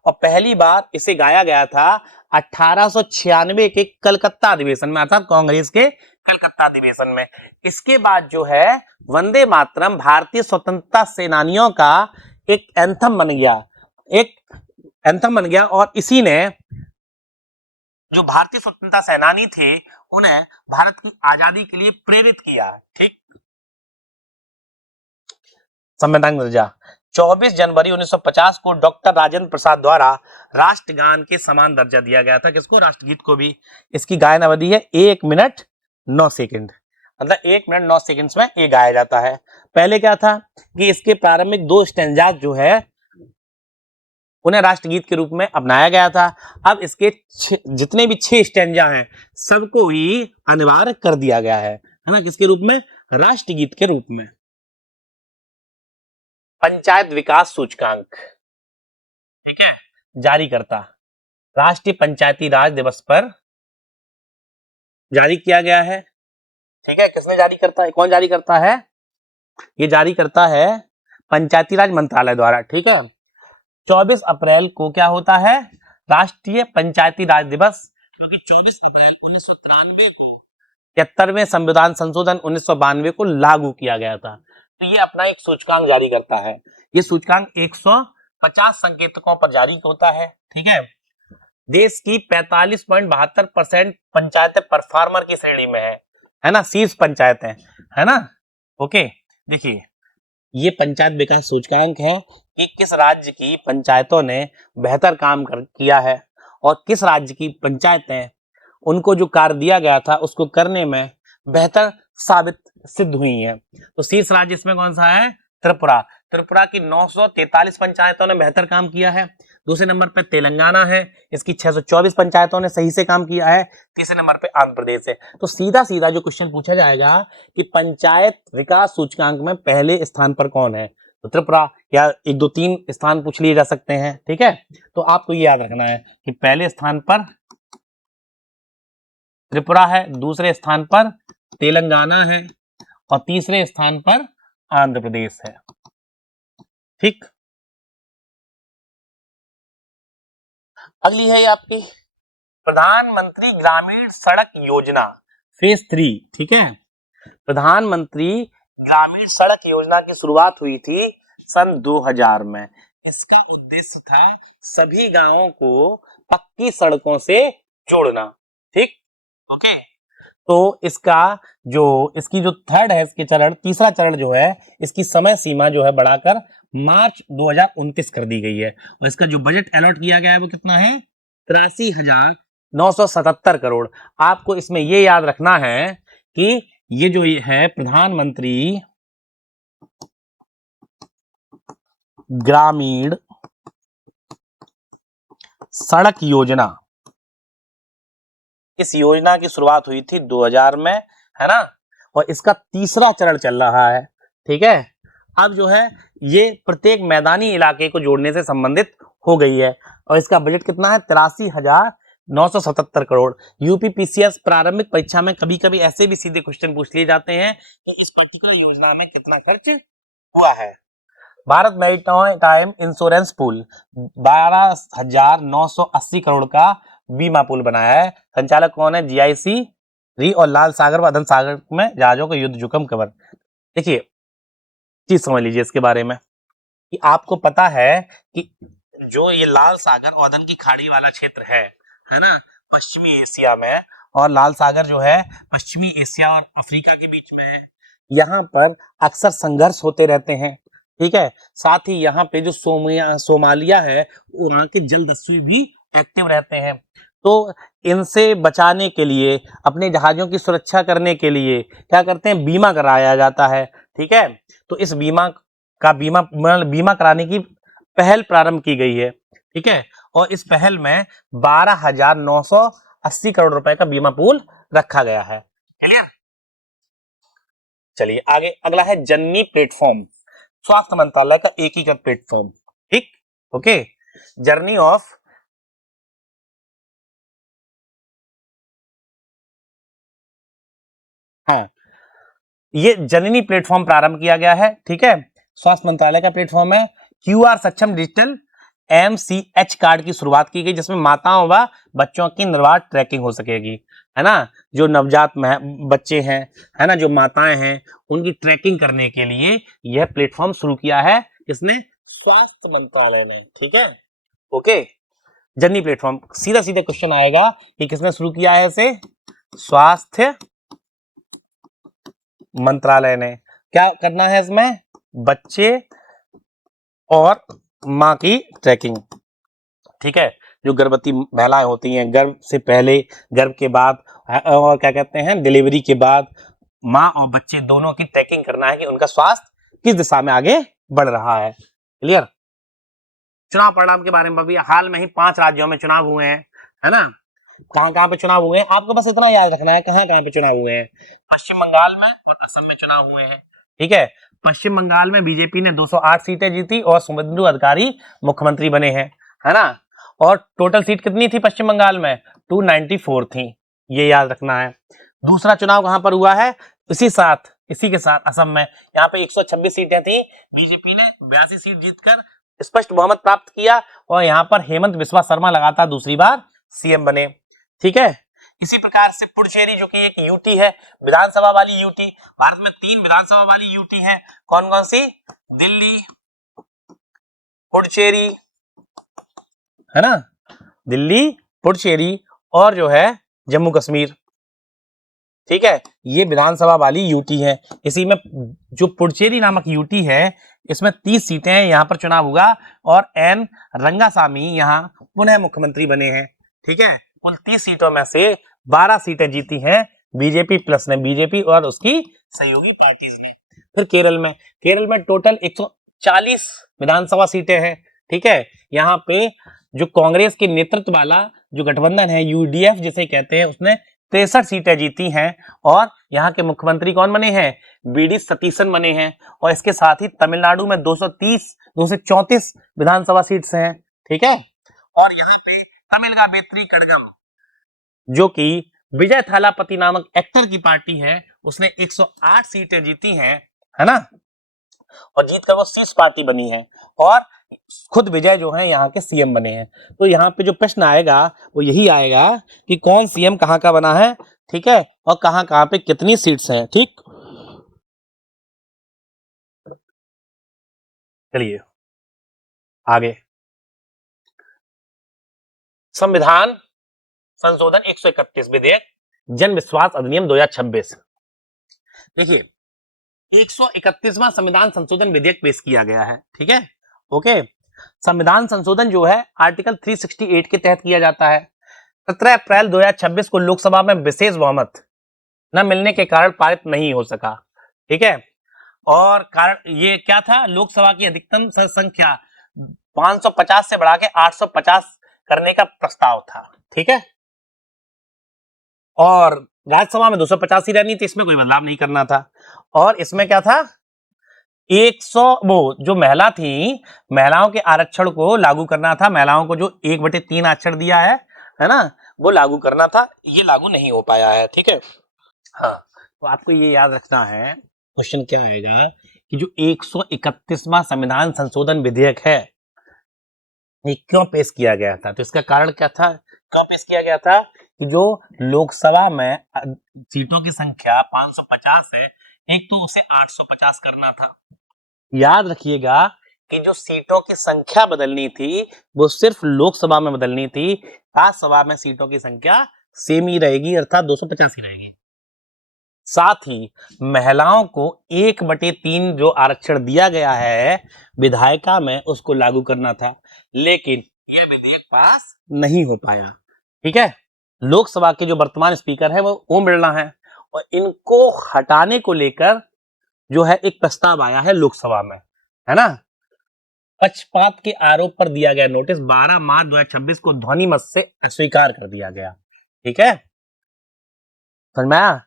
और पहली बार इसे गाया गया था 1896 के कलकत्ता अधिवेशन में, अर्थात कांग्रेस के कलकत्ता अधिवेशन में। इसके बाद जो है वंदे मातरम भारतीय स्वतंत्रता सेनानियों का एक एंथम बन गया, और इसी ने जो भारतीय स्वतंत्रता सेनानी थे उन्हें भारत की आजादी के लिए प्रेरित किया। ठीक, संवैधानिक दर्जा 24 जनवरी 1950 को डॉक्टर राजेंद्र प्रसाद द्वारा राष्ट्रगान के समान दर्जा दिया गया था। किसको? राष्ट्रगीत को भी। इसकी गायन अवधि है 1 मिनट 9 सेकंड, मतलब 1 मिनट 9 सेकंड्स में ये गाया जाता है। पहले क्या था कि इसके प्रारंभिक 2 स्टैंजास जो है उन्हें राष्ट्रगीत के रूप में अपनाया गया था। अब इसके जितने भी 6 स्टैंजा हैं सबको ही अनिवार्य कर दिया गया है ना, किसके रूप में? राष्ट्रगीत के रूप में। पंचायत विकास सूचकांक, ठीक है, जारी करता राष्ट्रीय पंचायती राज दिवस पर जारी किया गया है। ठीक है, किसने जारी करता है? कौन जारी करता है? ये जारी करता है पंचायती राज मंत्रालय द्वारा, ठीक है। 24 अप्रैल को क्या होता है, राष्ट्रीय पंचायती राज दिवस, क्योंकि 24 अप्रैल 1993 को 73वें संविधान संशोधन 1992 को लागू किया गया था। तो ये अपना एक सूचकांक जारी करता है। ये सूचकांक 150 संकेतकों पर जारी होता है, ठीक है। देश की 45.72% पंचायतें परफॉर्मर की श्रेणी में है ना, शीर्ष पंचायतें, है ना। ओके, देखिए ये पंचायत विकास सूचकांक है कि किस राज्य की पंचायतों ने बेहतर काम किया है और किस राज्य की पंचायतें उनको जो कार्य दिया गया था उसको करने में बेहतर साबित सिद्ध हुई है। तो शीर्ष राज्य इसमें कौन सा है, त्रिपुरा। त्रिपुरा की 943 पंचायतों ने बेहतर काम किया है। दूसरे नंबर पे तेलंगाना है, इसकी 624 पंचायतों ने सही से काम किया है। तीसरे नंबर पे आंध्र प्रदेश है। तो सीधा सीधा जो क्वेश्चन पूछा जाएगा कि पंचायत विकास सूचकांक में पहले स्थान पर कौन है, तो त्रिपुरा, या 1 2 3 स्थान पूछ लिए जा सकते हैं, ठीक है। तो आपको ये याद रखना है कि पहले स्थान पर त्रिपुरा है, दूसरे स्थान पर तेलंगाना है और तीसरे स्थान पर आंध्र प्रदेश है, ठीक। अगली है आपकी प्रधानमंत्री ग्रामीण सड़क योजना फेज 3, ठीक है। प्रधानमंत्री ग्रामीण सड़क योजना की शुरुआत हुई थी सन 2000 में। इसका उद्देश्य था सभी गांवों को पक्की सड़कों से जोड़ना, ठीक। ओके, तो इसकी जो थर्ड है, इसके चरण, तीसरा चरण जो है, इसकी समय सीमा जो है बढ़ाकर मार्च 2029 कर दी गई है और इसका जो बजट अलॉट किया गया है वो कितना है, 83,977 करोड़। आपको इसमें ये याद रखना है कि ये जो है प्रधानमंत्री ग्रामीण सड़क योजना, इस योजना की शुरुआत हुई थी 2000 में, है ना, और इसका तीसरा चरण चल रहा है, ठीक है। अब जो है ये प्रत्येक मैदानी इलाके को जोड़ने से संबंधित हो गई है और इसका बजट कितना है, 83,977 करोड़। यूपीपीसीएस प्रारंभिक परीक्षा में कभी कभी ऐसे भी सीधे क्वेश्चन पूछ लिए जाते हैं कि इस पर्टिकुलर योजना में कितना खर्च हुआ है। Bharat maritime insurance pool 12,980 crore का बीमा पूल बनाया है। संचालक कौन है, जीआईसी री और लाल सागर व अदन सागर में जहाजों का युद्ध जोखिम कवर। देखिए चीज समझ लीजिए इसके बारे में कि आपको पता है कि जो ये लाल सागर और अदन की खाड़ी वाला क्षेत्र है ना, पश्चिमी एशिया में, और लाल सागर जो है पश्चिमी एशिया और अफ्रीका के बीच में है। यहाँ पर अक्सर संघर्ष होते रहते हैं, ठीक है। साथ ही यहाँ पे जो सोमालिया है वहाँ के जलदस्यु भी एक्टिव रहते हैं। तो इनसे बचाने के लिए, अपने जहाजों की सुरक्षा करने के लिए क्या करते हैं, बीमा कराया जाता है, ठीक है। तो इस बीमा कराने की पहल प्रारंभ की गई है, ठीक है। और इस पहल में 12,980 करोड़ रुपए का बीमा पूल रखा गया है। क्लियर? चलिए आगे, अगला है जननी प्लेटफॉर्म, स्वास्थ्य मंत्रालय का एकीकृत प्लेटफॉर्म, ठीक। ओके, जर्नी ऑफ ये जननी प्लेटफॉर्म प्रारंभ किया गया है, ठीक है। स्वास्थ्य मंत्रालय का प्लेटफॉर्म है। क्यूआर सक्षम डिजिटल एमसीएच कार्ड की शुरुआत की गई जिसमें माताओं व बच्चों की निर्बाध ट्रैकिंग हो सकेगी, है ना। जो नवजात बच्चे हैं, है ना, जो माताएं हैं, उनकी ट्रैकिंग करने के लिए यह प्लेटफॉर्म शुरू किया है किसने, स्वास्थ्य मंत्रालय ने, ठीक है। ओके, जननी प्लेटफॉर्म, सीधा सीधा क्वेश्चन आएगा कि किसने शुरू किया है इसे, स्वास्थ्य मंत्रालय ने। क्या करना है इसमें, बच्चे और मां की ट्रैकिंग, ठीक है। जो गर्भवती महिलाएं होती हैं, गर्भ से पहले, गर्भ के बाद, और क्या कहते हैं डिलीवरी के बाद, मां और बच्चे दोनों की ट्रैकिंग करना है कि उनका स्वास्थ्य किस दिशा में आगे बढ़ रहा है। क्लियर? चुनाव परिणाम के बारे में भी, हाल में ही 5 राज्यों में चुनाव हुए हैं, है ना। कहां कहां पे चुनाव हुए हैं आपको बस इतना याद रखना है, कहां कहां पे चुनाव हुए हैं। पश्चिम बंगाल में और असम में चुनाव हुए हैं, ठीक है। पश्चिम बंगाल में बीजेपी ने 208 सीटें जीती और शुभेंदु अधिकारी मुख्यमंत्री बने हैं, है ना। और टोटल सीट कितनी थी पश्चिम बंगाल में, 294 थी, ये याद रखना है। दूसरा चुनाव कहां पर हुआ है, इसी साथ इसी के साथ असम में यहाँ पे 126 सीटें थी, बीजेपी ने 82 सीट जीतकर स्पष्ट बहुमत प्राप्त किया और यहाँ पर हेमंत बिस्वा शर्मा लगातार दूसरी बार सीएम बने। ठीक है, इसी प्रकार से पुडुचेरी जो कि एक यूटी है, विधानसभा वाली यूटी, भारत में 3 विधानसभा वाली यूटी है, कौन कौन सी, दिल्ली, पुडुचेरी, है ना, दिल्ली, पुडुचेरी और जो है जम्मू कश्मीर। ठीक है, ये विधानसभा वाली यूटी है। इसी में जो पुडुचेरी नामक यूटी है इसमें 30 सीटें हैं, यहाँ पर चुनाव हुआ और एन रंगासामी यहाँ पुनः मुख्यमंत्री बने हैं। ठीक है, कुल 30 सीटों में से 12 सीटें जीती हैं बीजेपी प्लस ने, बीजेपी और उसकी सहयोगी पार्टी ने। फिर केरल में टोटल 140 विधानसभा सीटें हैं। ठीक है, यहाँ पे जो कांग्रेस के नेतृत्व वाला जो गठबंधन है यूडीएफ जिसे कहते हैं, उसने 63 सीटें जीती हैं और यहाँ के मुख्यमंत्री कौन बने हैं, बीडी सतीशन बने हैं। और इसके साथ ही तमिलनाडु में 234 विधानसभा सीट्स हैं। ठीक है, और यहाँ पे तमिल का बेत्री कड़गम जो कि विजय थालापति नामक एक्टर की पार्टी है, उसने 108 सीटें जीती हैं, है ना, और जीतकर वो शीर्ष पार्टी बनी है और खुद विजय जो है यहाँ के सीएम बने हैं। तो यहाँ पे जो प्रश्न आएगा वो यही आएगा कि कौन सीएम कहाँ का बना है, ठीक है, और कहाँ कहाँ पे कितनी सीट्स हैं। ठीक, चलिए आगे, संविधान संशोधन 131 विधेयक, जन विश्वास अधिनियम 2026। देखिए 131वां संविधान संशोधन विधेयक पेश किया गया है। ठीक है, ओके, संविधान संशोधन जो है आर्टिकल 368 के तहत किया जाता है। 17 अप्रैल 2026 को लोकसभा में विशेष बहुमत न मिलने के कारण पारित नहीं हो सका। ठीक है, और कारण ये क्या था, लोकसभा की अधिकतम संख्या 550 से बढ़ा के 850 करने का प्रस्ताव था। ठीक है, और राज्यसभा में 285 रहनी थी, इसमें कोई बदलाव नहीं करना था। और इसमें क्या था, 100 वो जो महिला थी, महिलाओं के आरक्षण को लागू करना था, महिलाओं को जो 1/3 आरक्षण दिया है ना, वो लागू करना था, ये लागू नहीं हो पाया है। ठीक है, हाँ, तो आपको ये याद रखना है, क्वेश्चन क्या आएगा कि जो 131वां संविधान संशोधन विधेयक है ये क्यों पेश किया गया था, तो इसका कारण क्या था, क्यों पेश किया गया था कि जो लोकसभा में सीटों की संख्या 550 है, एक तो उसे 850 करना था। याद रखिएगा कि जो सीटों की संख्या बदलनी थी वो सिर्फ लोकसभा में बदलनी थी, राज्यसभा में सीटों की संख्या सेम ही रहेगी, अर्थात 250 ही रहेगी। साथ ही महिलाओं को 1/3 जो आरक्षण दिया गया है विधायिका में, उसको लागू करना था, लेकिन यह विधेयक पास नहीं हो पाया। ठीक है, लोकसभा के जो वर्तमान स्पीकर है वो ओम बिरला हैं और इनको हटाने को लेकर जो है एक प्रस्ताव आया है लोकसभा में, है ना, पक्षपात के आरोप पर दिया गया नोटिस 12 मार्च 2026 को ध्वनि मत से अस्वीकार कर दिया गया। ठीक है, समझ में आया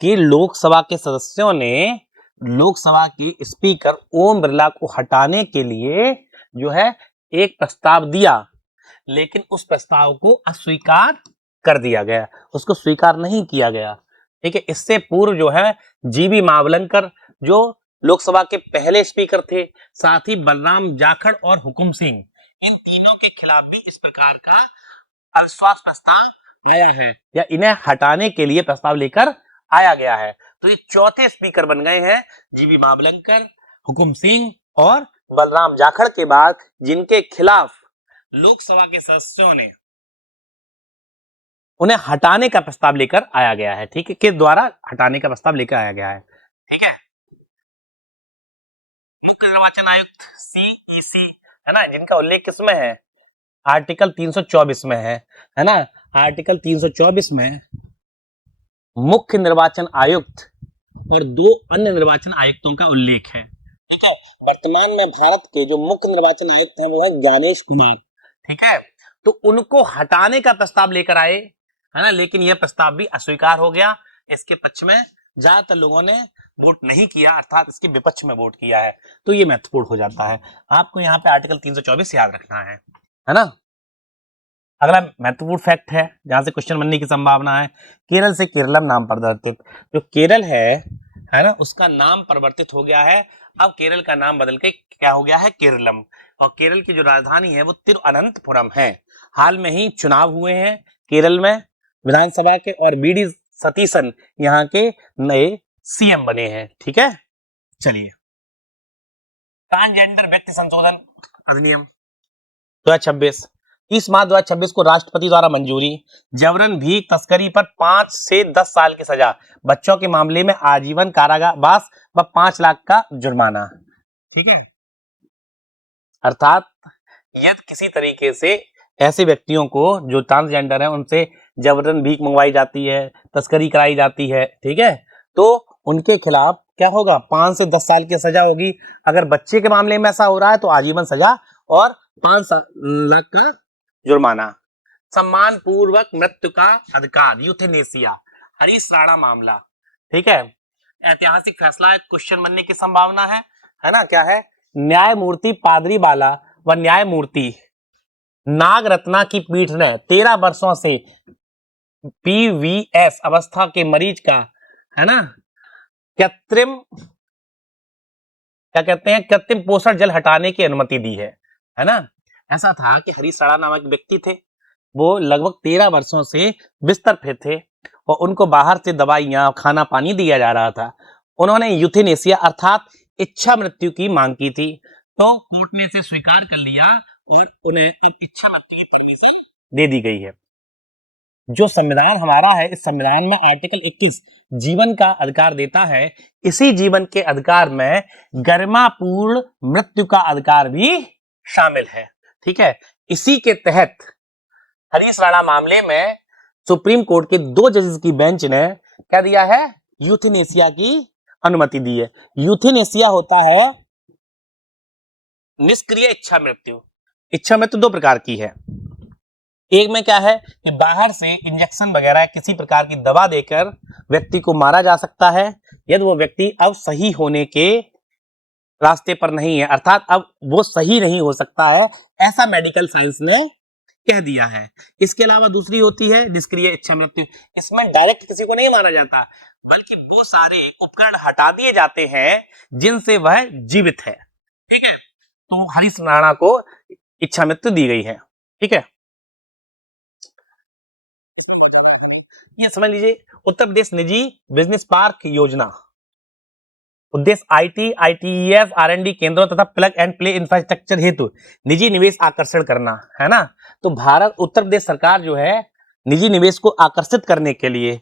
कि लोकसभा के सदस्यों ने लोकसभा के स्पीकर ओम बिरला को हटाने के लिए जो है एक प्रस्ताव दिया, लेकिन उस प्रस्ताव को अस्वीकार कर दिया गया, उसको स्वीकार नहीं किया गया। ठीक है, इससे पूर्व जो है जीबी मावलंकर जो लोकसभा के पहले स्पीकर थे, साथ ही बलराम जाखड़ और हुकुम सिंह, इन तीनों के खिलाफ भी इस प्रकार का अविश्वास प्रस्ताव आया है या इन्हें हटाने के लिए प्रस्ताव लेकर आया गया है। तो ये चौथे स्पीकर बन गए हैं जीबी मावलंकर, हुकुम सिंह और बलराम जाखड़ के बाद, जिनके खिलाफ लोकसभा के सदस्यों ने उन्हें हटाने का प्रस्ताव लेकर आया गया है। ठीक है, किस द्वारा हटाने का प्रस्ताव लेकर आया गया है। ठीक है, मुख्य निर्वाचन आयुक्त सीईसी, है ना, जिनका उल्लेख किसमें है, आर्टिकल 324 में है ना, आर्टिकल 324 में मुख्य निर्वाचन आयुक्त और 2 अन्य निर्वाचन आयुक्तों का उल्लेख है। ठीक है, वर्तमान में भारत के जो मुख्य निर्वाचन आयुक्त हैं वो है ज्ञानेश कुमार। ठीक है, तो उनको हटाने का प्रस्ताव लेकर आए, है ना, लेकिन यह प्रस्ताव भी अस्वीकार हो गया। इसके पक्ष में ज्यादातर लोगों ने वोट नहीं किया, अर्थात इसके विपक्ष में वोट किया है, तो ये महत्वपूर्ण हो जाता है। आपको यहाँ पे आर्टिकल 324 याद रखना है ना। अगला महत्वपूर्ण फैक्ट है जहां से क्वेश्चन बनने की संभावना है, केरल से केरलम नाम परिवर्तित। जो केरल है है ना, उसका नाम परिवर्तित हो गया है। अब केरल का नाम बदल के क्या हो गया है, केरलम। और केरल की जो राजधानी है वो तिरुअनंतपुरम है। हाल में ही चुनाव हुए हैं केरल में विधानसभा के, और वीडी सतीशन यहाँ के नए सीएम बने हैं। ठीक है, चलिए। ट्रांसजेंडर व्यक्ति संशोधन अधिनियम 2026, 30 मार्च 2026 को राष्ट्रपति द्वारा मंजूरी। जबरन भीख तस्करी पर 5 से 10 साल की सजा, बच्चों के मामले में आजीवन कारावास व 5 लाख का जुर्माना। ठीक है, अर्थात यदि किसी तरीके से ऐसे व्यक्तियों को जो ट्रांसजेंडर है उनसे जबरन भीख मंगवाई जाती है, तस्करी कराई जाती है, ठीक है, तो उनके खिलाफ क्या होगा, 5 से 10 साल की सजा होगी। अगर बच्चे के मामले में ऐसा हो रहा है तो आजीवन सजा और 5 लाख का जुर्माना। सम्मान पूर्वक मृत्यु का अधिकार, यूथेनेसिया, हरीश राणा मामला। ठीक है, ऐतिहासिक फैसला है, क्वेश्चन बनने की संभावना है ना। क्या है, न्यायमूर्ति पादरी बाला व न्यायमूर्ति नागरत्ना की पीठ ने 13 वर्षों से पीवीएस अवस्था के मरीज का, है ना, कृत्रिम, क्या कहते हैं, कृत्रिम पोषण जल हटाने की अनुमति दी है ना। ऐसा था कि हरीश राणा नामक व्यक्ति थे, वो लगभग 13 वर्षों से बिस्तर पे थे और उनको बाहर से दवाइयां, खाना पानी दिया जा रहा था। उन्होंने यूथेनेसिया अर्थात इच्छा मृत्यु की मांग की थी, तो कोर्ट ने इसे स्वीकार कर लिया और उन्हें इच्छा मृत्यु की परमिशन दे दी गई है। जो संविधान हमारा है, इस संविधान में आर्टिकल 21 जीवन का अधिकार देता है। इसी जीवन के अधिकार में गरिमापूर्ण मृत्यु का अधिकार भी शामिल है। ठीक है, इसी के तहत हरीश राणा मामले में सुप्रीम कोर्ट के 2 जजेस की बेंच ने क्या दिया है, यूथेनेसिया की अनुमति दी है। यूथेनेसिया होता है निष्क्रिय इच्छा मृत्यु। इच्छा मृत्यु 2 प्रकार की है। एक में क्या है कि बाहर से इंजेक्शन वगैरह किसी प्रकार की दवा देकर व्यक्ति को मारा जा सकता है, यदि वो व्यक्ति अब सही होने के रास्ते पर नहीं है, अर्थात अब वो सही नहीं हो सकता है, ऐसा मेडिकल साइंस ने कह दिया है। इसके अलावा दूसरी होती है निष्क्रिय इच्छा मृत्यु। इसमें डायरेक्ट किसी को नहीं मारा जाता, बल्कि वो सारे उपकरण हटा दिए जाते हैं जिनसे वह जीवित है। ठीक है, तो हरीश राणा को इच्छा मृत्यु दी गई है। ठीक है, ये समझ लीजिए, उत्तर प्रदेश निजी बिजनेस पार्क योजना, उद्देश्य आईटी, आईटीईएफ, आरएनडी केंद्रों तथा प्लग एंड प्ले इंफ्रास्ट्रक्चर हेतु निजी निवेश आकर्षण करना, है ना। तो भारत, उत्तर प्रदेश सरकार जो है निजी निवेश को आकर्षित करने के लिए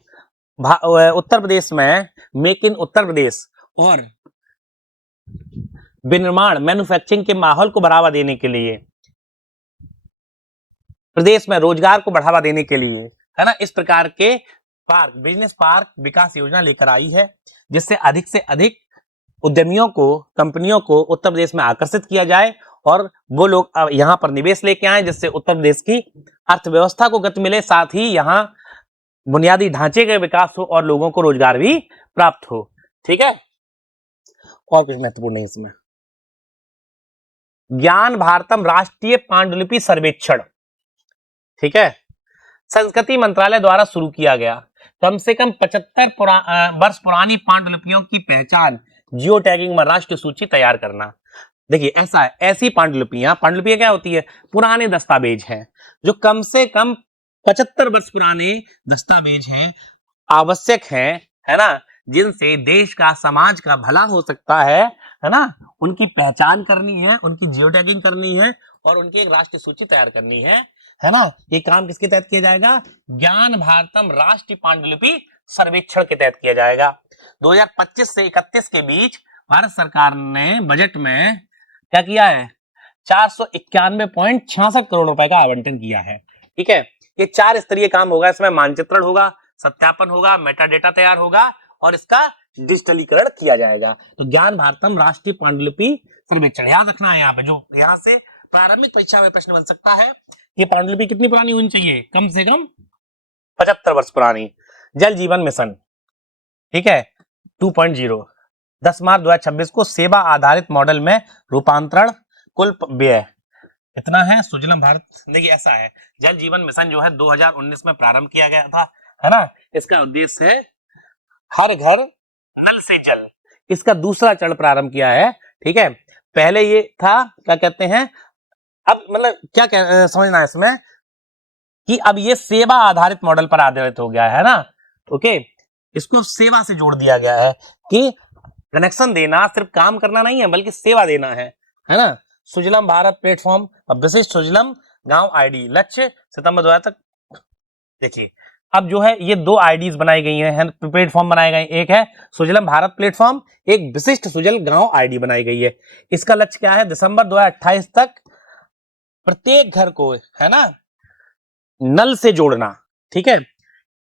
उत्तर प्रदेश में मेक इन उत्तर प्रदेश और विनिर्माण मैन्युफैक्चरिंग के माहौल को बढ़ावा देने के लिए, प्रदेश में रोजगार को बढ़ावा देने के लिए, है ना, इस प्रकार के पार्क, बिजनेस पार्क विकास योजना लेकर आई है, जिससे अधिक से अधिक उद्यमियों को, कंपनियों को उत्तर प्रदेश में आकर्षित किया जाए और वो लोग यहाँ पर निवेश लेके आए, जिससे उत्तर प्रदेश की अर्थव्यवस्था को गति मिले, साथ ही यहाँ बुनियादी ढांचे का विकास हो और लोगों को रोजगार भी प्राप्त हो। ठीक है, और कुछ महत्वपूर्ण नहीं इसमें। ज्ञान भारतम राष्ट्रीय पांडुलिपि सर्वेक्षण, ठीक है, संस्कृति मंत्रालय द्वारा शुरू किया गया। कम से कम 75 वर्ष पुरानी पांडुलिपियों की पहचान, जियो टैगिंग में राष्ट्रीय सूची तैयार करना। देखिए ऐसा है, ऐसी पांडुलिपियां क्या होती है, पुराने दस्तावेज हैं, जो कम से कम 75 वर्ष पुराने दस्तावेज हैं, आवश्यक हैं, है ना, जिनसे देश का, समाज का भला हो सकता है ना, उनकी पहचान करनी है, उनकी जियो टैगिंग करनी है और उनकी एक राष्ट्रीय सूची तैयार करनी है ना। ये काम किसके तहत किया जाएगा, ज्ञान भारतम राष्ट्रीय पांडुलिपि सर्वेक्षण के तहत किया जाएगा। 2025 से 31 के बीच भारत सरकार ने बजट में क्या किया है, 491.66 करोड़ रुपए का आवंटन किया है। ठीक है, ये 4 स्तरीय काम होगा, इसमें मानचित्रण होगा, सत्यापन होगा, मेटा डेटा तैयार होगा और इसका डिजिटलीकरण किया जाएगा। तो ज्ञान भारतम राष्ट्रीय पांडुलिपि सर्वेक्षण याद रखना है। यहाँ पे जो यहाँ से प्रारंभिक परीक्षा में प्रश्न बन सकता है, ये पांडुलिपि कितनी पुरानी होनी चाहिए, कम से कम 75 वर्ष पुरानी। जल जीवन मिशन, ठीक है, 2.0, 10 मार्च 2026 को सेवा आधारित मॉडल में रूपांतरण, कुल व्यय कितना है, सुजलम भारत। देखिए ऐसा है, जल जीवन मिशन जो है 2019 में प्रारंभ किया गया था, है ना। इसका उद्देश्य है हर घर नल से जल, इसका दूसरा चरण प्रारंभ किया है। ठीक है, पहले ये था क्या कहते हैं, अब मतलब क्या समझना है इसमें कि अब ये सेवा आधारित मॉडल पर आधारित हो गया है ना। ओके, इसको सेवा से जोड़ दिया गया है कि कनेक्शन देना सिर्फ काम करना नहीं है बल्कि सेवा देना है ना। सुजलम भारत प्लेटफॉर्म और विशिष्ट सुजलम गांव आईडी, लक्ष्य सितंबर 2000 तक। देखिए अब जो है ये दो आईडीज बनाई गई हैं, प्लेटफॉर्म बनाए गए, एक है सुजलम भारत प्लेटफॉर्म, एक विशिष्ट सुजल गांव आईडी बनाई गई है। इसका लक्ष्य क्या है, दिसंबर 2028 तक प्रत्येक घर को है ना नल से जोड़ना। ठीक है,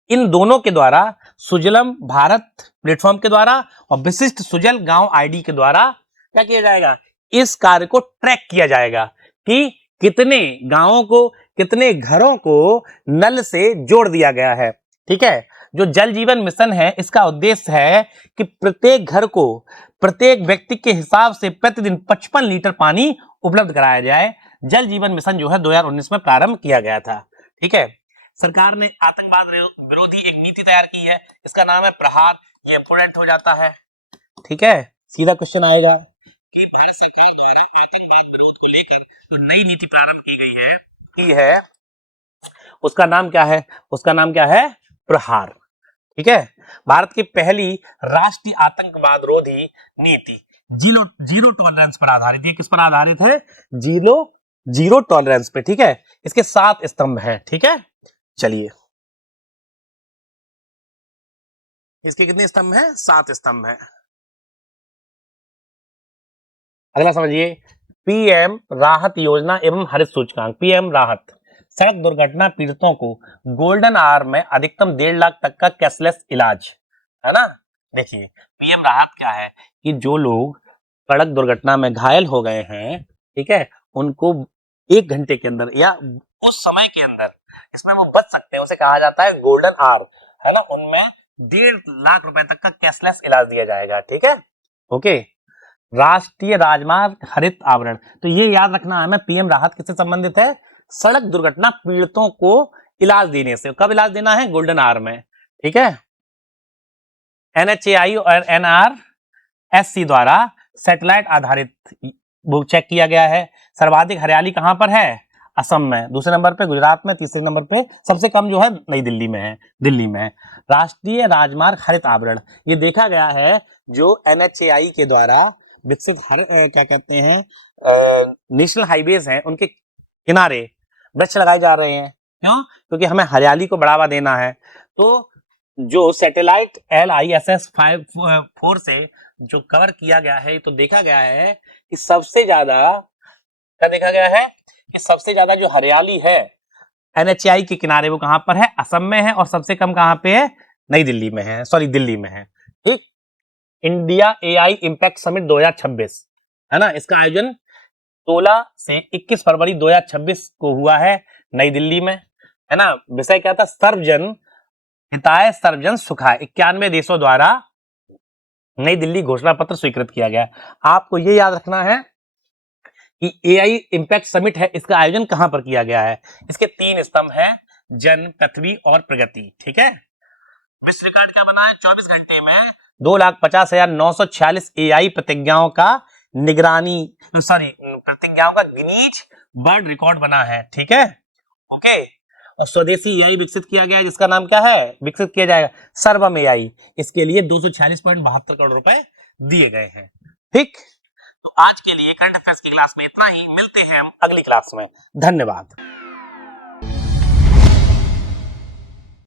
इन दोनों के द्वारा, सुजलम भारत प्लेटफॉर्म के द्वारा और विशिष्ट सुजल गांव आईडी के द्वारा क्या किया जाएगा, इस कार्य को ट्रैक किया जाएगा कि कितने गांवों को, कितने घरों को नल से जोड़ दिया गया है। ठीक है, जो जल जीवन मिशन है इसका उद्देश्य है कि प्रत्येक घर को प्रत्येक व्यक्ति के हिसाब से प्रतिदिन 55 लीटर पानी उपलब्ध कराया जाए। जल जीवन मिशन जो है 2019 में प्रारंभ किया गया था। ठीक है, सरकार ने आतंकवाद विरोधी एक नीति तैयार की है, इसका नाम है प्रहार। ये इंपोर्टेंट हो जाता है। ठीक है, सीधा क्वेश्चन आएगा कि भारत सरकार द्वारा आतंकवाद विरोध को लेकर जो नई नीति प्रारंभ की है उसका नाम क्या है, उसका नाम क्या है, प्रहार। ठीक है, भारत की पहली राष्ट्रीय आतंकवाद विरोधी नीति जीरो टॉलरेंस पर आधारित है। किस पर आधारित है, जीरो टॉलरेंस पे। ठीक है, इसके 7 स्तंभ हैं। ठीक है, चलिए इसके कितने स्तंभ हैं, 7 स्तंभ हैं। अगला समझिए, पीएम राहत योजना एवं हरित सूचकांक। पीएम राहत, सड़क दुर्घटना पीड़ितों को गोल्डन आवर में अधिकतम 1.5 लाख तक का कैशलेस इलाज, है ना। देखिए पीएम राहत क्या है कि जो लोग सड़क दुर्घटना में घायल हो गए हैं, ठीक है, उनको 1 घंटे के अंदर या उस समय के अंदर इसमें वो बच सकते हैं, उसे कहा जाता है गोल्डन आवर, है ना। उनमें 1.5 लाख रुपए तक का कैशलेस इलाज दिया जाएगा। ठीक है, ओके। राष्ट्रीय राजमार्ग हरित आवरण, तो ये याद रखना है हमें, पीएम राहत किससे संबंधित है, सड़क दुर्घटना पीड़ितों को इलाज देने से। कब इलाज देना है, गोल्डन आवर में। ठीक है, NHAI और NRSC द्वारा सैटेलाइट आधारित वो चेक किया गया है। सर्वाधिक हरियाली कहां पर है, असम में, दूसरे नंबर पे गुजरात में, तीसरे नंबर पे सबसे कम जो है नई दिल्ली में है, दिल्ली में। राष्ट्रीय राजमार्ग हरित आवरण, ये देखा गया है जो NHAI के द्वारा विकसित क्या कहते हैं नेशनल हाईवेज हैं, उनके किनारे वृक्ष लगाए जा रहे हैं। क्यों, क्योंकि हमें हरियाली को बढ़ावा देना है। तो जो सैटेलाइट LISS 4 से जो कवर किया गया है, तो देखा गया है कि सबसे ज्यादा क्या देखा गया है कि सबसे ज्यादा जो हरियाली है NHAI के किनारे वो कहां पर है, असम में है, और सबसे कम कहां पे है, नई दिल्ली में है, सॉरी दिल्ली में है। ठीक, इंडिया AI इम्पैक्ट समिट 2026, है ना, इसका आयोजन 16 से 21 फरवरी 2026 को हुआ है नई दिल्ली में, है ना। विषय क्या था, सर्वजन हिताय सर्वजन सुखाय। 91 देशों द्वारा नई दिल्ली घोषणा पत्र स्वीकृत किया गया। आपको ये याद रखना है कि AI इम्पैक्ट समिट है, इसका आयोजन कहां पर किया गया है। इसके 3 स्तंभ हैं, जन, पृथ्वी और प्रगति। ठीक है, विश्व रिकॉर्ड क्या बना है, 24 घंटे में 2,50,946 AI प्रतिज्ञाओं का प्रतिज्ञाओं का गिनीज वर्ल्ड रिकॉर्ड बना है। ठीक है, ओके। और स्वदेशी AI विकसित किया गया है, जिसका नाम क्या है, विकसित किया जाएगा सर्वम AI। इसके लिए 246.72 करोड़ रुपए दिए गए हैं। ठीक, तो आज के लिए करंट अफेयर्स की क्लास में इतना ही, मिलते हैं हम अगली क्लास में। धन्यवाद।